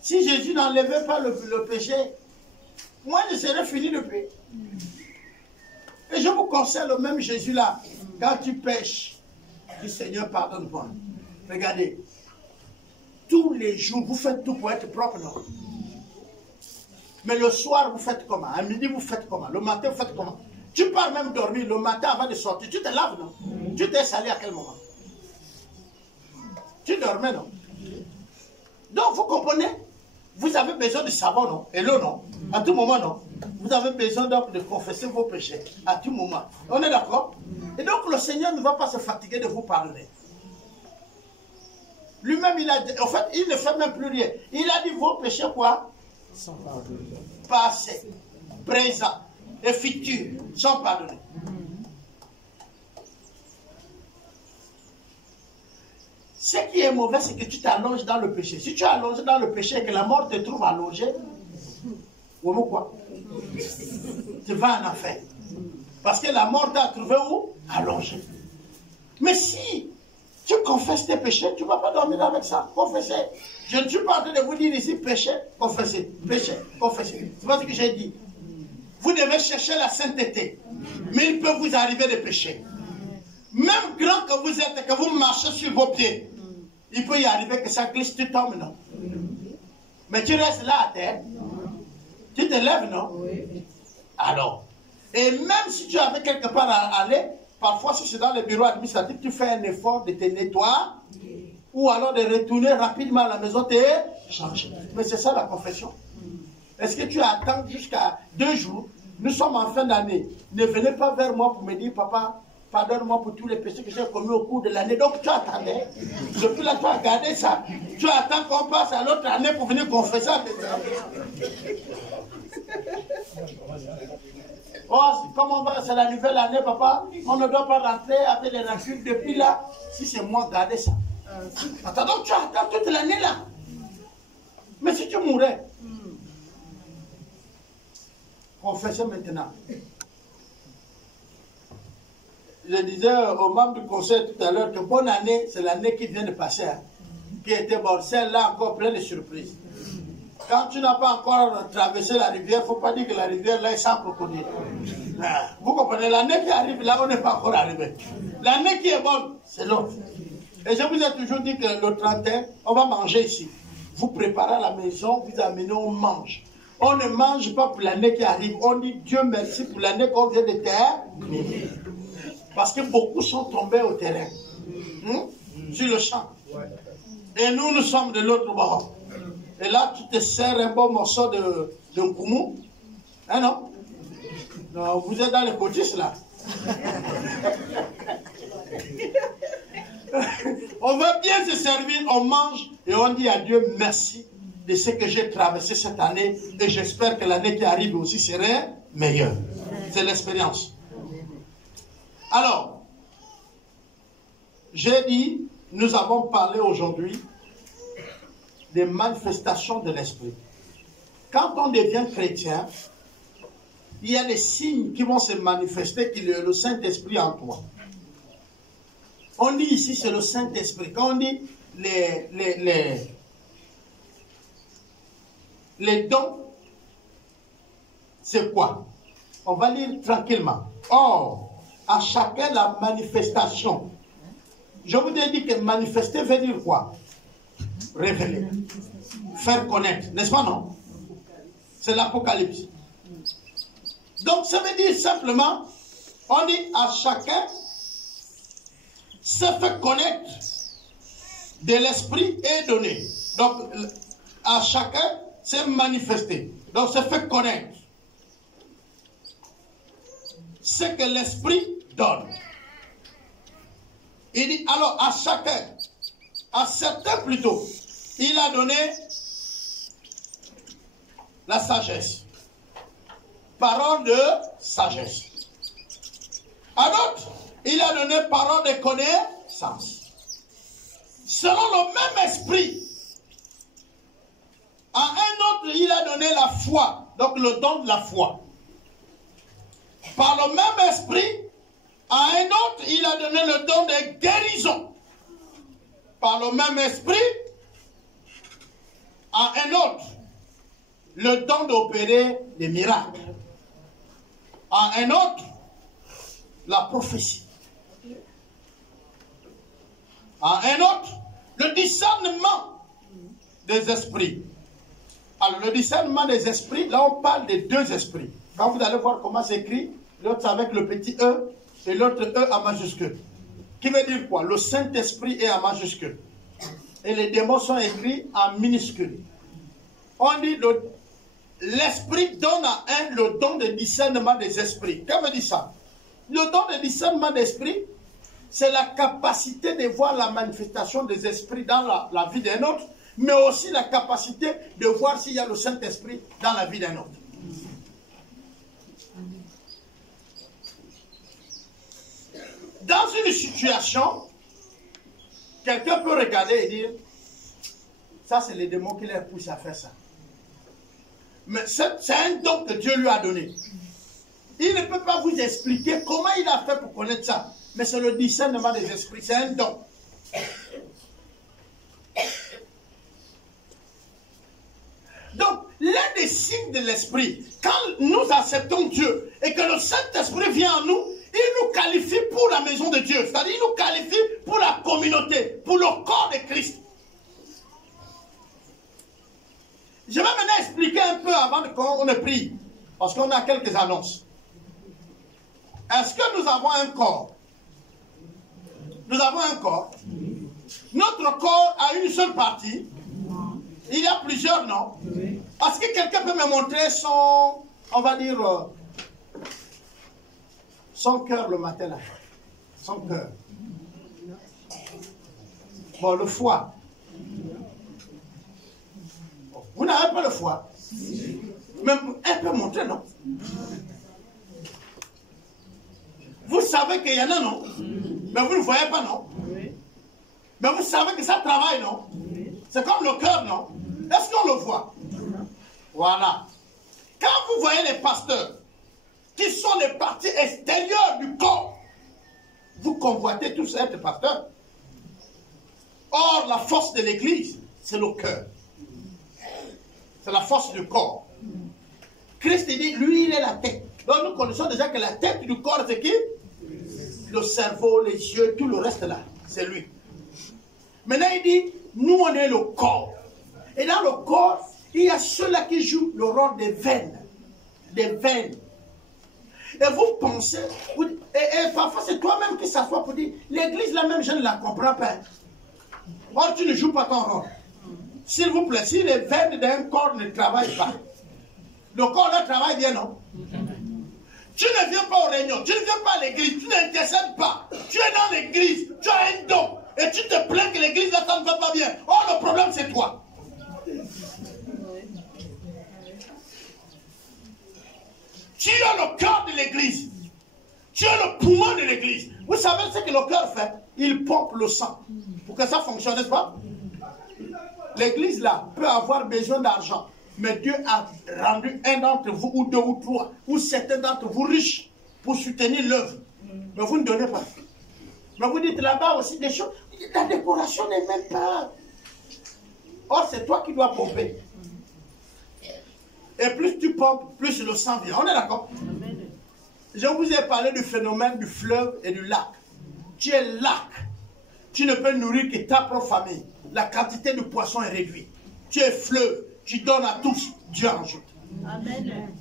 Si Jésus n'enlevait pas le péché, moi, je serais fini depuis. Et je vous conseille le même Jésus-là. Quand tu pêches, dis Seigneur, pardonne-moi. Regardez. Tous les jours, vous faites tout pour être propre, non? Mais le soir, vous faites comment? À midi, vous faites comment? Le matin, vous faites comment? Tu pars même dormir le matin avant de sortir. Tu te laves, non? Tu t'es salé à quel moment? Tu dormais, non? Donc, vous comprenez? Vous avez besoin de savon, non? Et l'eau, non? À tout moment, non? Vous avez besoin donc de confesser vos péchés. À tout moment. On est d'accord? Et donc, le Seigneur ne va pas se fatiguer de vous pardonner. Lui-même, il a dit, en fait, il ne fait même plus rien. Il a dit vos péchés, quoi? Sans pardonner. Passé, présent et futur, sans pardonner. Ce qui est mauvais, c'est que tu t'allonges dans le péché. Si tu allonges dans le péché et que la mort te trouve allongé, ou quoi? Tu vas en enfer. Parce que la mort t'a trouvé où? Allongé. Mais si tu confesses tes péchés, tu ne vas pas dormir avec ça. Confessez. Je ne suis pas en train de vous dire ici péché, confessez. Péché, confessez. C'est pas ce que j'ai dit. Vous devez chercher la sainteté. Mais il peut vous arriver des péchés. Même grand que vous êtes, que vous marchez sur vos pieds, il peut y arriver que ça glisse, tu tombes, non? Mais tu restes là à terre. Tu te lèves, non? Alors, et même si tu avais quelque part à aller, parfois si c'est dans le bureau administratif, tu fais un effort de te nettoyer, ou alors de retourner rapidement à la maison, te changer. Mais c'est ça la confession. Est-ce que tu attends jusqu'à 2 jours? Nous sommes en fin d'année. Ne venez pas vers moi pour me dire, papa, pardonne-moi pour tous les péchés que j'ai commis au cours de l'année. Donc tu attendais. Depuis là, tu as gardé ça. Tu attends qu'on passe à l'autre année pour venir confesser. Oh, comme on va, c'est la nouvelle année, papa, on ne doit pas rentrer avec les rancunes depuis là. Si c'est moi, gardez ça. Attends, donc tu attends toute l'année là. Mais si tu mourais, confessez maintenant. Je disais aux membres du conseil tout à l'heure que bonne année, c'est l'année qui vient de passer, hein, qui était bonne. Celle-là encore pleine de surprises. Quand tu n'as pas encore traversé la rivière, il ne faut pas dire que la rivière là est sans crocodile. Vous comprenez, l'année qui arrive là, on n'est pas encore arrivé. L'année qui est bonne, c'est l'autre. Et je vous ai toujours dit que le 31, on va manger ici. Vous préparez à la maison, vous amenez, on mange. On ne mange pas pour l'année qui arrive. On dit Dieu merci pour l'année qu'on vient de terre. Parce que beaucoup sont tombés au terrain. Sur le champ. Et nous, nous sommes de l'autre bord. Et là, tu te sers un bon morceau de nkoumou. Hein, non? Non, vous êtes dans les cotistes, là. On va bien se servir, on mange et on dit à Dieu merci de ce que j'ai traversé cette année et j'espère que l'année qui arrive aussi serait meilleure. C'est l'expérience. Alors, j'ai dit, nous avons parlé aujourd'hui des manifestations de l'esprit. Quand on devient chrétien, il y a des signes qui vont se manifester qu'il y a le Saint-Esprit en toi. On dit ici, c'est le Saint-Esprit. Quand on dit les dons, c'est quoi? On va lire tranquillement. Or, à chacun la manifestation. Je vous ai dit que manifester veut dire quoi? Révéler. Faire connaître. N'est-ce pas, non? C'est l'Apocalypse. Donc, ça veut dire simplement, on dit à chacun s'est fait connaître de l'esprit est donné. Donc, à chacun, c'est manifesté. Donc, c'est fait connaître ce que l'esprit donne. Il dit, alors, à chacun, à certains plutôt, il a donné la sagesse. Parole de sagesse. À d'autres, il a donné parole de connaissance. Selon le même esprit. À un autre, il a donné la foi. Donc le don de la foi. Par le même esprit, à un autre, il a donné le don de guérison. Par le même esprit, à un autre, le don d'opérer des miracles. À un autre, la prophétie. À un autre, le discernement des esprits. Alors, le discernement des esprits, là, on parle des deux esprits. Quand vous allez voir comment c'est écrit, l'autre avec le petit E et l'autre E en majuscule. Qui veut dire quoi? Le Saint-Esprit est en majuscule. Et les démons sont écrits en minuscule. On dit l'Esprit donne à un le don de discernement des esprits. Qu'est-ce que veut dire ça? Le don de discernement d'esprit, c'est la capacité de voir la manifestation des esprits dans la vie d'un autre, mais aussi la capacité de voir s'il y a le Saint-Esprit dans la vie d'un autre. Dans une situation, quelqu'un peut regarder et dire, ça c'est les démons qui les poussent à faire ça. Mais c'est un don que Dieu lui a donné. Il ne peut pas vous expliquer comment il a fait pour connaître ça. Mais c'est le discernement des esprits, c'est un don. Donc, l'un des signes de l'esprit, quand nous acceptons Dieu et que le Saint-Esprit vient en nous, il nous qualifie pour la maison de Dieu. C'est-à-dire, il nous qualifie pour la communauté, pour le corps de Christ. Je vais maintenant expliquer un peu avant qu'on ne prie, parce qu'on a quelques annonces. Est-ce que nous avons un corps? Nous avons un corps. Notre corps a une seule partie. Il y a plusieurs, non? Est-ce que quelqu'un peut me montrer son, on va dire, son cœur le matin là? Son cœur. Bon, le foie. Vous n'avez pas le foie? Mais elle peut montrer, non? Vous savez qu'il y en a, non? Mais vous ne voyez pas, non? Mais vous savez que ça travaille, non? C'est comme le cœur, non? Est-ce qu'on le voit? Voilà. Quand vous voyez les pasteurs, qui sont les parties extérieures du corps, vous convoitez tous être pasteurs. Or, la force de l'église, c'est le cœur. C'est la force du corps. Christ dit, lui, il est la tête. Donc, nous connaissons déjà que la tête du corps, c'est qui? Le cerveau, les yeux, tout le reste là, c'est lui. Maintenant, il dit, nous, on est le corps. Et dans le corps, il y a ceux-là qui jouent le rôle des veines. Des veines. Et vous pensez, et parfois c'est toi-même qui s'assoit pour dire, l'église là même, je ne la comprends pas. Or, tu ne joues pas ton rôle. S'il vous plaît, si les veines d'un corps ne travaillent pas, le corps là travaille bien, non? Tu ne viens pas aux réunions, tu ne viens pas à l'église, tu n'intercèdes pas. Tu es dans l'église, tu as un don. Et tu te plains que l'église là, ça ne va pas bien. Or, le problème, c'est toi. Tu as le cœur de l'église. Tu as le poumon de l'église. Vous savez ce que le cœur fait? Il pompe le sang. Pour que ça fonctionne, n'est-ce pas? L'église là peut avoir besoin d'argent. Mais Dieu a rendu un d'entre vous, ou deux, ou trois, ou certains d'entre vous riches pour soutenir l'œuvre. Mais vous ne donnez pas. Mais vous dites là-bas aussi des choses. La décoration n'est même pas. Or, c'est toi qui dois pomper. Et plus tu pompes, plus le sang vient. On est d'accord? Je vous ai parlé du phénomène du fleuve et du lac. Tu es lac. Tu ne peux nourrir que ta propre famille. La quantité de poissons est réduite. Tu es fleuve. Tu donnes à tous. Dieu ajoute. Amen.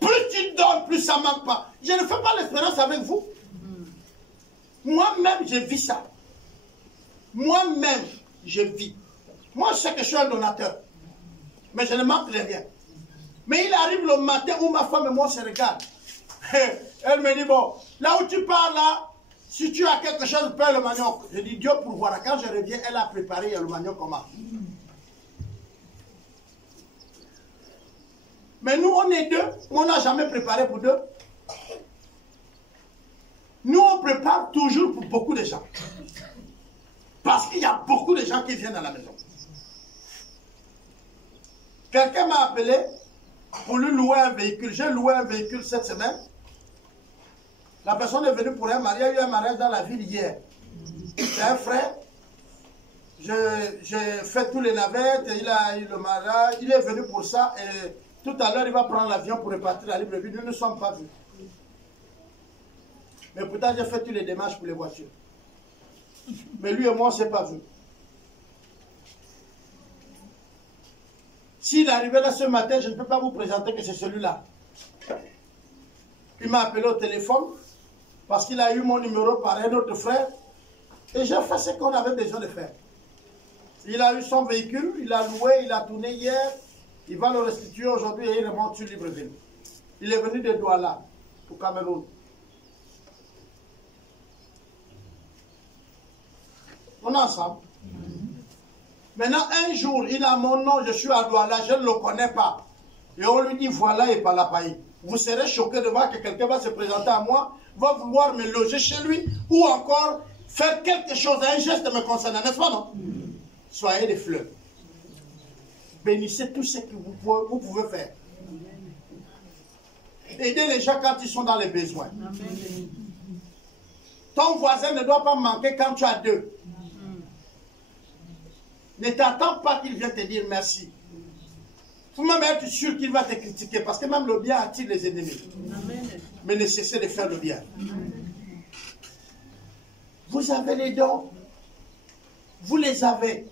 Plus tu donnes, plus ça ne manque pas. Je ne fais pas l'expérience avec vous. Moi-même, je vis ça. Moi-même, je vis. Moi, je sais que je suis un donateur. Mais je ne manque de rien. Mais il arrive le matin où ma femme et moi se regardent. Elle me dit, bon, là où tu pars là, si tu as quelque chose, paie le manioc. Je dis, Dieu pourvoira. Quand je reviens, elle a préparé le manioc comment. Mais nous, on est deux. On n'a jamais préparé pour deux. Nous, on prépare toujours pour beaucoup de gens. Parce qu'il y a beaucoup de gens qui viennent à la maison. Quelqu'un m'a appelé pour lui louer un véhicule. J'ai loué un véhicule cette semaine. La personne est venue pour un mariage. Il y a eu un mariage dans la ville hier. C'est un frère. J'ai fait tous les navettes. Il a eu le mariage. Il est venu pour ça. Et tout à l'heure, il va prendre l'avion pour repartir à Libreville. Nous ne sommes pas vus. Mais pourtant, j'ai fait toutes les démarches pour les voitures. Mais lui et moi, on ne s'est pas vus. S'il arrivait là ce matin, je ne peux pas vous présenter que c'est celui-là. Il m'a appelé au téléphone parce qu'il a eu mon numéro par un autre frère. Et j'ai fait ce qu'on avait besoin de faire. Il a eu son véhicule, il a loué, il a tourné hier. Il va le restituer aujourd'hui et il remonte sur Libreville. Il est venu de Douala, au Cameroun. On est ensemble. Maintenant, un jour, il a mon nom, je suis à Douala, je ne le connais pas. Et on lui dit, voilà, et par la paille. Vous serez choqué de voir que quelqu'un va se présenter à moi, va vouloir me loger chez lui, ou encore faire quelque chose, un geste me concernant, n'est-ce pas, non? Soyez des fleurs. Bénissez tout ce que vous pouvez faire. Aidez les gens quand ils sont dans les besoins. Ton voisin ne doit pas manquer quand tu as deux. Ne t'attends pas qu'il vienne te dire merci. Il faut même être sûr qu'il va te critiquer, parce que même le bien attire les ennemis. Mais ne cessez de faire le bien. Vous avez les dons. Vous les avez.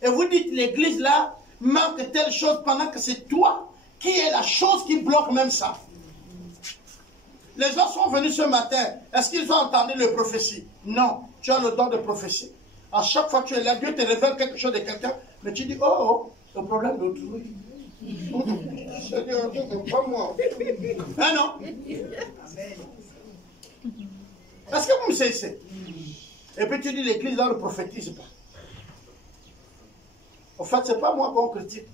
Et vous dites, l'église là manque telle chose pendant que c'est toi qui est la chose qui bloque même ça. Les gens sont venus ce matin. Est-ce qu'ils ont entendu le prophétie? Non. Tu as le don de prophétie. À chaque fois que tu es là, Dieu te révèle quelque chose de quelqu'un, mais tu dis, oh, le problème d'autrui. Seigneur, pas moi. Hein, non? Est-ce que vous me saisissez? Et puis tu dis, l'église là ne prophétise pas. En fait, ce n'est pas moi qu'on critique.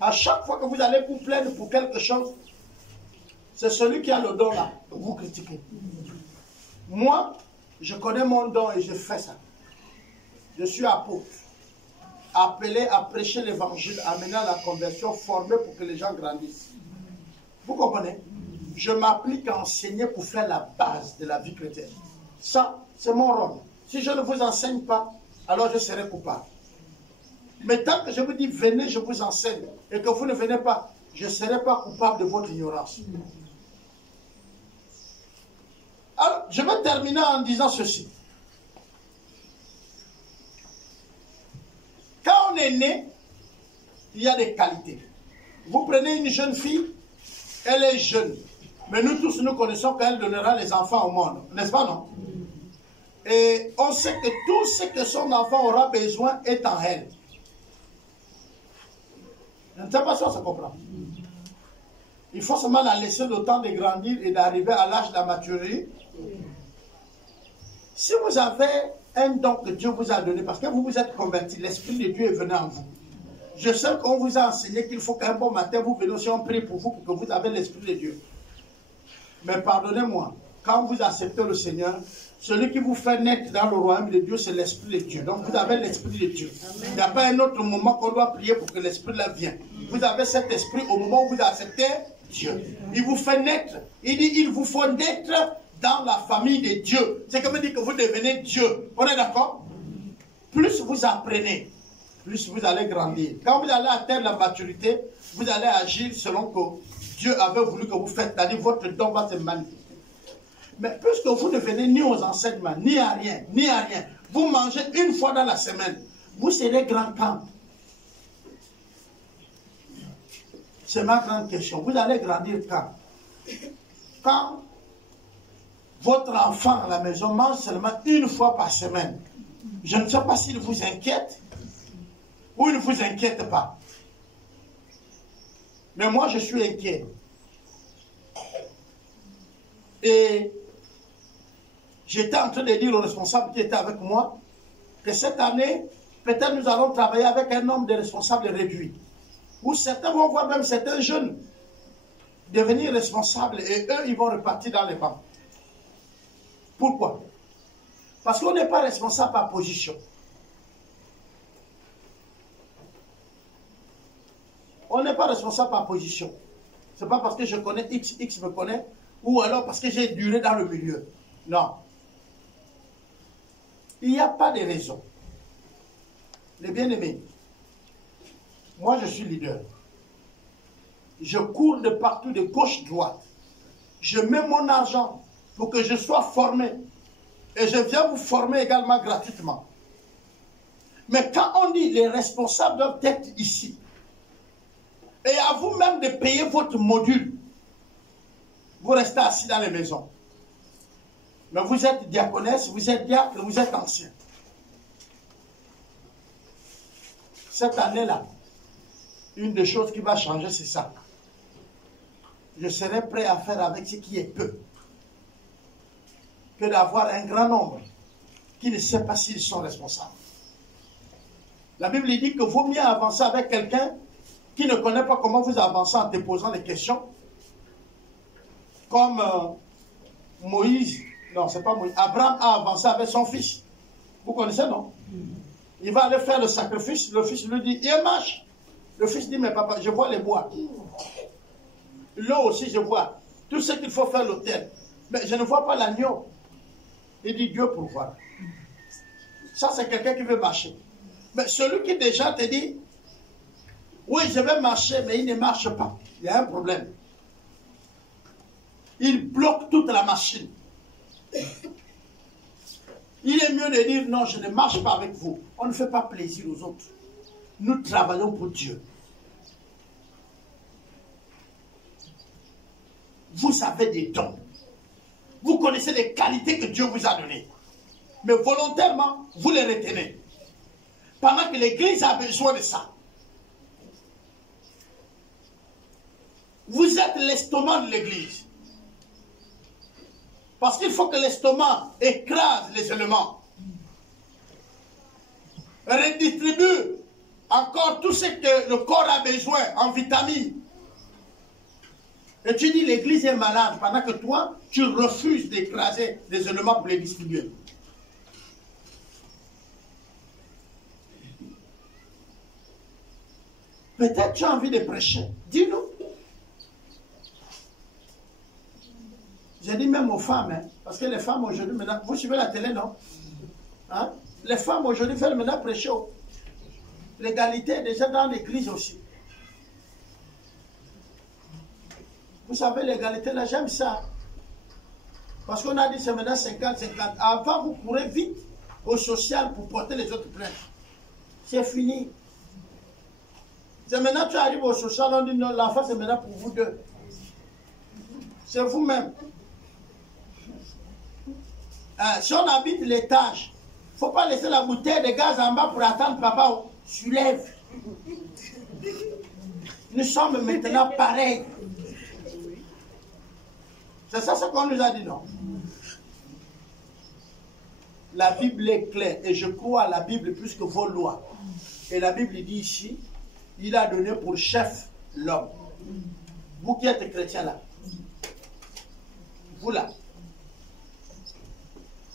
À chaque fois que vous allez vous plaindre pour quelque chose, c'est celui qui a le don là, vous critiquez. Moi, je connais mon don et je fais ça. Je suis apôtre, appelé à prêcher l'évangile, amener à la conversion, formé pour que les gens grandissent. Vous comprenez? Je m'applique à enseigner pour faire la base de la vie chrétienne. Ça, c'est mon rôle. Si je ne vous enseigne pas, alors je serai coupable. Mais tant que je vous dis, venez, je vous enseigne, et que vous ne venez pas, je ne serai pas coupable de votre ignorance. Alors, je vais terminer en disant ceci. Quand on est né, il y a des qualités. Vous prenez une jeune fille, elle est jeune. Mais nous tous, nous connaissons qu'elle donnera les enfants au monde. N'est-ce pas, non? Et on sait que tout ce que son enfant aura besoin est en elle. Je ne sais pas si on se comprend. Il faut seulement la laisser le temps de grandir et d'arriver à l'âge de la maturité. Si vous avez un don que Dieu vous a donné, parce que vous vous êtes converti, l'Esprit de Dieu est venu en vous. Je sais qu'on vous a enseigné qu'il faut qu'un bon matin, vous venez aussi, on prie pour vous, pour que vous avez l'Esprit de Dieu. Mais pardonnez-moi, quand vous acceptez le Seigneur, celui qui vous fait naître dans le royaume de Dieu, c'est l'Esprit de Dieu. Donc vous avez l'Esprit de Dieu. Il n'y a pas un autre moment qu'on doit prier pour que l'Esprit là vienne. Vous avez cet Esprit au moment où vous acceptez Dieu. Il vous fait naître. Il dit, il vous faut naître dans la famille de Dieu. C'est comme dire que vous devenez Dieu. On est d'accord? Plus vous apprenez, plus vous allez grandir. Quand vous allez atteindre la maturité, vous allez agir selon que Dieu avait voulu que vous faites. C'est-à-dire votre don va se manifester. Mais puisque vous ne venez ni aux enseignements, ni à rien, vous mangez une fois dans la semaine, vous serez grand quand? C'est ma grande question. Vous allez grandir quand? Quand votre enfant à la maison mange seulement une fois par semaine, je ne sais pas s'il vous inquiète ou il ne vous inquiète pas. Mais moi, je suis inquiet. Et j'étais en train de dire aux responsables qui étaient avec moi que cette année, peut-être nous allons travailler avec un nombre de responsables réduit. Ou certains vont voir même certains jeunes devenir responsables et eux, ils vont repartir dans les bancs. Pourquoi? Parce qu'on n'est pas responsable par position. On n'est pas responsable par position. Ce n'est pas parce que je connais X, X me connaît, ou alors parce que j'ai duré dans le milieu. Non. Il n'y a pas de raison. Les bien-aimés, moi je suis leader. Je cours de partout, de gauche, droite. Je mets mon argent pour que je sois formé. Et je viens vous former également gratuitement. Mais quand on dit les responsables doivent être ici, et à vous-même de payer votre module, vous restez assis dans les maisons. Mais vous êtes diaconesse, vous êtes diacre, vous êtes ancien. Cette année-là, une des choses qui va changer, c'est ça. Je serai prêt à faire avec ce qui est peu, que d'avoir un grand nombre qui ne sait pas s'ils sont responsables. La Bible dit que vaut mieux avancer avec quelqu'un qui ne connaît pas comment vous avancez en te posant des questions, comme Moïse, non, c'est pas Moïse, Abraham a avancé avec son fils. Vous connaissez, non? Il va aller faire le sacrifice, le fils lui dit, il marche. Le fils dit, mais papa, je vois les bois. L'eau aussi, je vois. Tout ce qu'il faut faire l'autel. Mais je ne vois pas l'agneau. Il dit, Dieu pourvoit. Ça, c'est quelqu'un qui veut marcher. Mais celui qui déjà te dit, oui, je vais marcher, mais il ne marche pas. Il y a un problème. Il bloque toute la machine. Il est mieux de dire, non, je ne marche pas avec vous. On ne fait pas plaisir aux autres. Nous travaillons pour Dieu. Vous avez des dons. Vous connaissez les qualités que Dieu vous a données. Mais volontairement, vous les retenez. Pendant que l'Église a besoin de ça. Vous êtes l'estomac de l'Église. Parce qu'il faut que l'estomac écrase les éléments. Redistribue encore tout ce que le corps a besoin en vitamines. Et tu dis l'Église est malade pendant que toi, tu refuses d'écraser les éléments pour les distribuer. Peut-être tu as envie de prêcher. Dis-nous. J'ai dit même aux femmes, hein, parce que les femmes aujourd'hui, maintenant, vous suivez la télé, non? Hein? Les femmes aujourd'hui veulent maintenant prêcher. L'égalité est déjà dans l'église aussi. Vous savez, l'égalité, là, j'aime ça. Parce qu'on a dit c'est maintenant 50-50. Avant, vous courez vite au social pour porter les autres plaintes. C'est fini. C'est maintenant tu arrives au social, on dit non, l'enfant c'est maintenant pour vous deux. C'est vous-même. Si on habite l'étage, il ne faut pas laisser la bouteille de gaz en bas pour attendre papa. Soulève. Nous sommes maintenant pareils. C'est ça ce qu'on nous a dit, non? La Bible est claire et je crois à la Bible plus que vos lois. Et la Bible dit ici, il a donné pour chef l'homme. Vous qui êtes chrétiens là, vous là,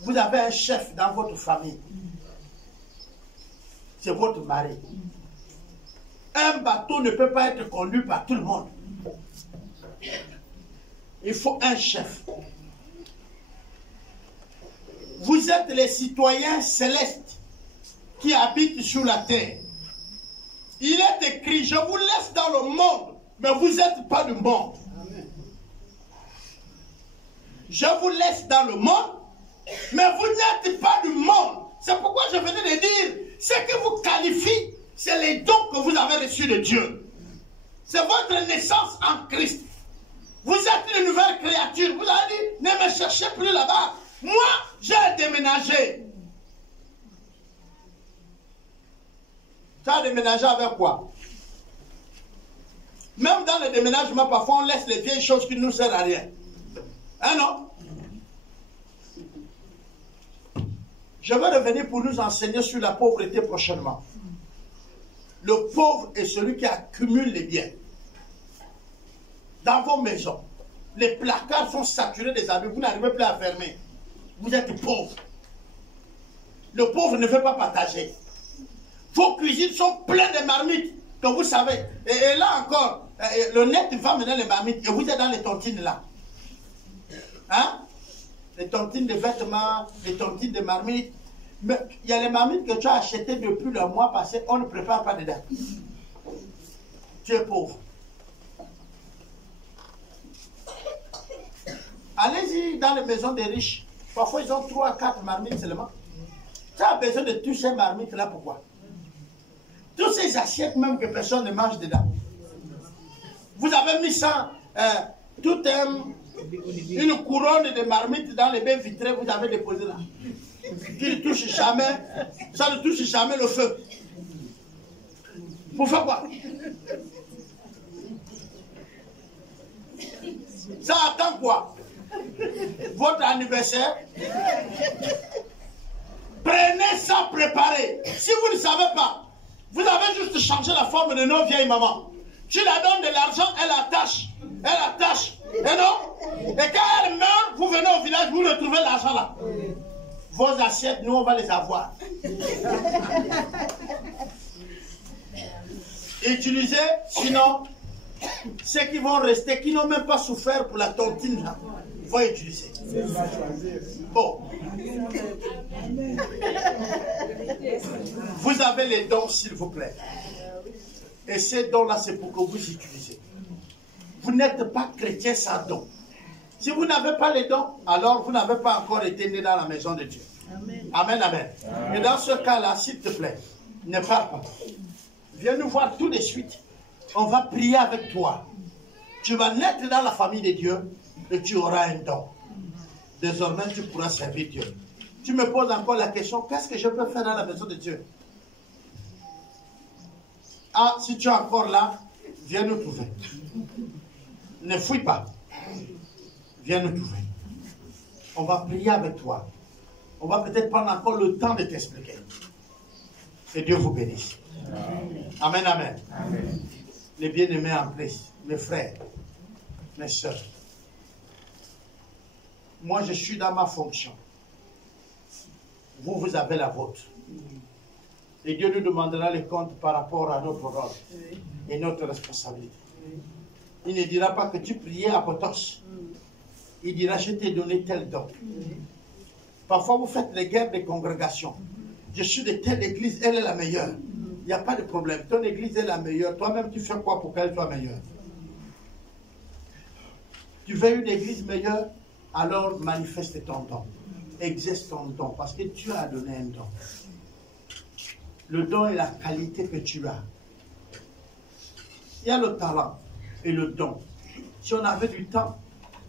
vous avez un chef dans votre famille. C'est votre mari. Un bateau ne peut pas être conduit par tout le monde. Il faut un chef. Vous êtes les citoyens célestes qui habitent sur la terre. Il est écrit, je vous laisse dans le monde, mais vous n'êtes pas du monde. Amen. Je vous laisse dans le monde, mais vous n'êtes pas du monde. C'est pourquoi je venais de dire, ce que vous qualifiez, c'est les dons que vous avez reçus de Dieu. C'est votre naissance en Christ. Vous êtes une nouvelle créature. Vous avez dit, ne me cherchez plus là-bas. Moi, j'ai déménagé. Tu as déménagé avec quoi? Même dans le déménagement, parfois on laisse les vieilles choses qui ne nous servent à rien. Hein, non? Je vais revenir pour nous enseigner sur la pauvreté prochainement. Le pauvre est celui qui accumule les biens. Dans vos maisons, les placards sont saturés des habits, vous n'arrivez plus à fermer. Vous êtes pauvre. Le pauvre ne veut pas partager. Vos cuisines sont pleines de marmites, que vous savez. Et là encore, le net va mener les marmites, et vous êtes dans les tontines là. Hein? Les tontines de vêtements, les tontines de marmites. Mais il y a les marmites que tu as achetées depuis le mois passé, on ne prépare pas dedans. Tu es pauvre. Allez-y dans les maisons des riches. Parfois, ils ont 3 à 4 marmites seulement. Tu as besoin de toutes ces marmites là, pourquoi? Toutes ces assiettes même que personne ne mange dedans. Vous avez mis ça, une couronne de marmites dans les bains vitrés, vous avez déposé là. Qui ne touche jamais, ça ne touche jamais le feu. Pour faire quoi? Ça attend quoi? Votre anniversaire? Prenez ça préparé. Si vous ne savez pas, vous avez juste changé la forme de nos vieilles mamans. Tu la donnes de l'argent, elle attache. Elle attache. Et non? Et quand elle meurt, vous venez au village, vous retrouvez l'argent là. Vos assiettes, nous, on va les avoir. Utilisez, sinon, ceux qui vont rester, qui n'ont même pas souffert pour la tontine, là, il faut utiliser. Bon. Vous avez les dons, s'il vous plaît. Et ces dons-là, c'est pour que vous utilisez. Vous n'êtes pas chrétien sans dons. Si vous n'avez pas les dons, alors vous n'avez pas encore été né dans la maison de Dieu. Amen, amen. Amen. Et dans ce cas-là, s'il te plaît, ne pars pas. Viens nous voir tout de suite. On va prier avec toi. Tu vas naître dans la famille de Dieu et tu auras un don. Désormais, tu pourras servir Dieu. Tu me poses encore la question, qu'est-ce que je peux faire dans la maison de Dieu? Ah, si tu es encore là, viens nous trouver. Ne fuis pas. Viens nous trouver. On va prier avec toi. On va peut-être prendre encore le temps de t'expliquer. Que Dieu vous bénisse. Amen, amen. Amen. Les bien-aimés en Christ, mes frères, mes soeurs. Moi, je suis dans ma fonction. Vous, vous avez la vôtre. Et Dieu nous demandera les comptes par rapport à notre rôle et notre responsabilité. Il ne dira pas que tu priais à Potos. Il dira, je t'ai donné tel don. Parfois, vous faites les guerres des congrégations. Je suis de telle église, elle est la meilleure. Il n'y a pas de problème. Ton église est la meilleure. Toi-même, tu fais quoi pour qu'elle soit meilleure? Tu veux une église meilleure? Alors manifeste ton don. Exerce ton don. Parce que Dieu a donné un don. Le don est la qualité que tu as. Il y a le talent et le don. Si on avait du temps,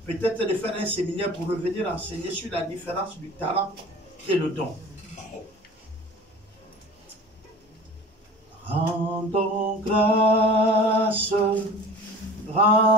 peut-être de faire un séminaire pour revenir enseigner sur la différence du talent et le don. Rendons grâce.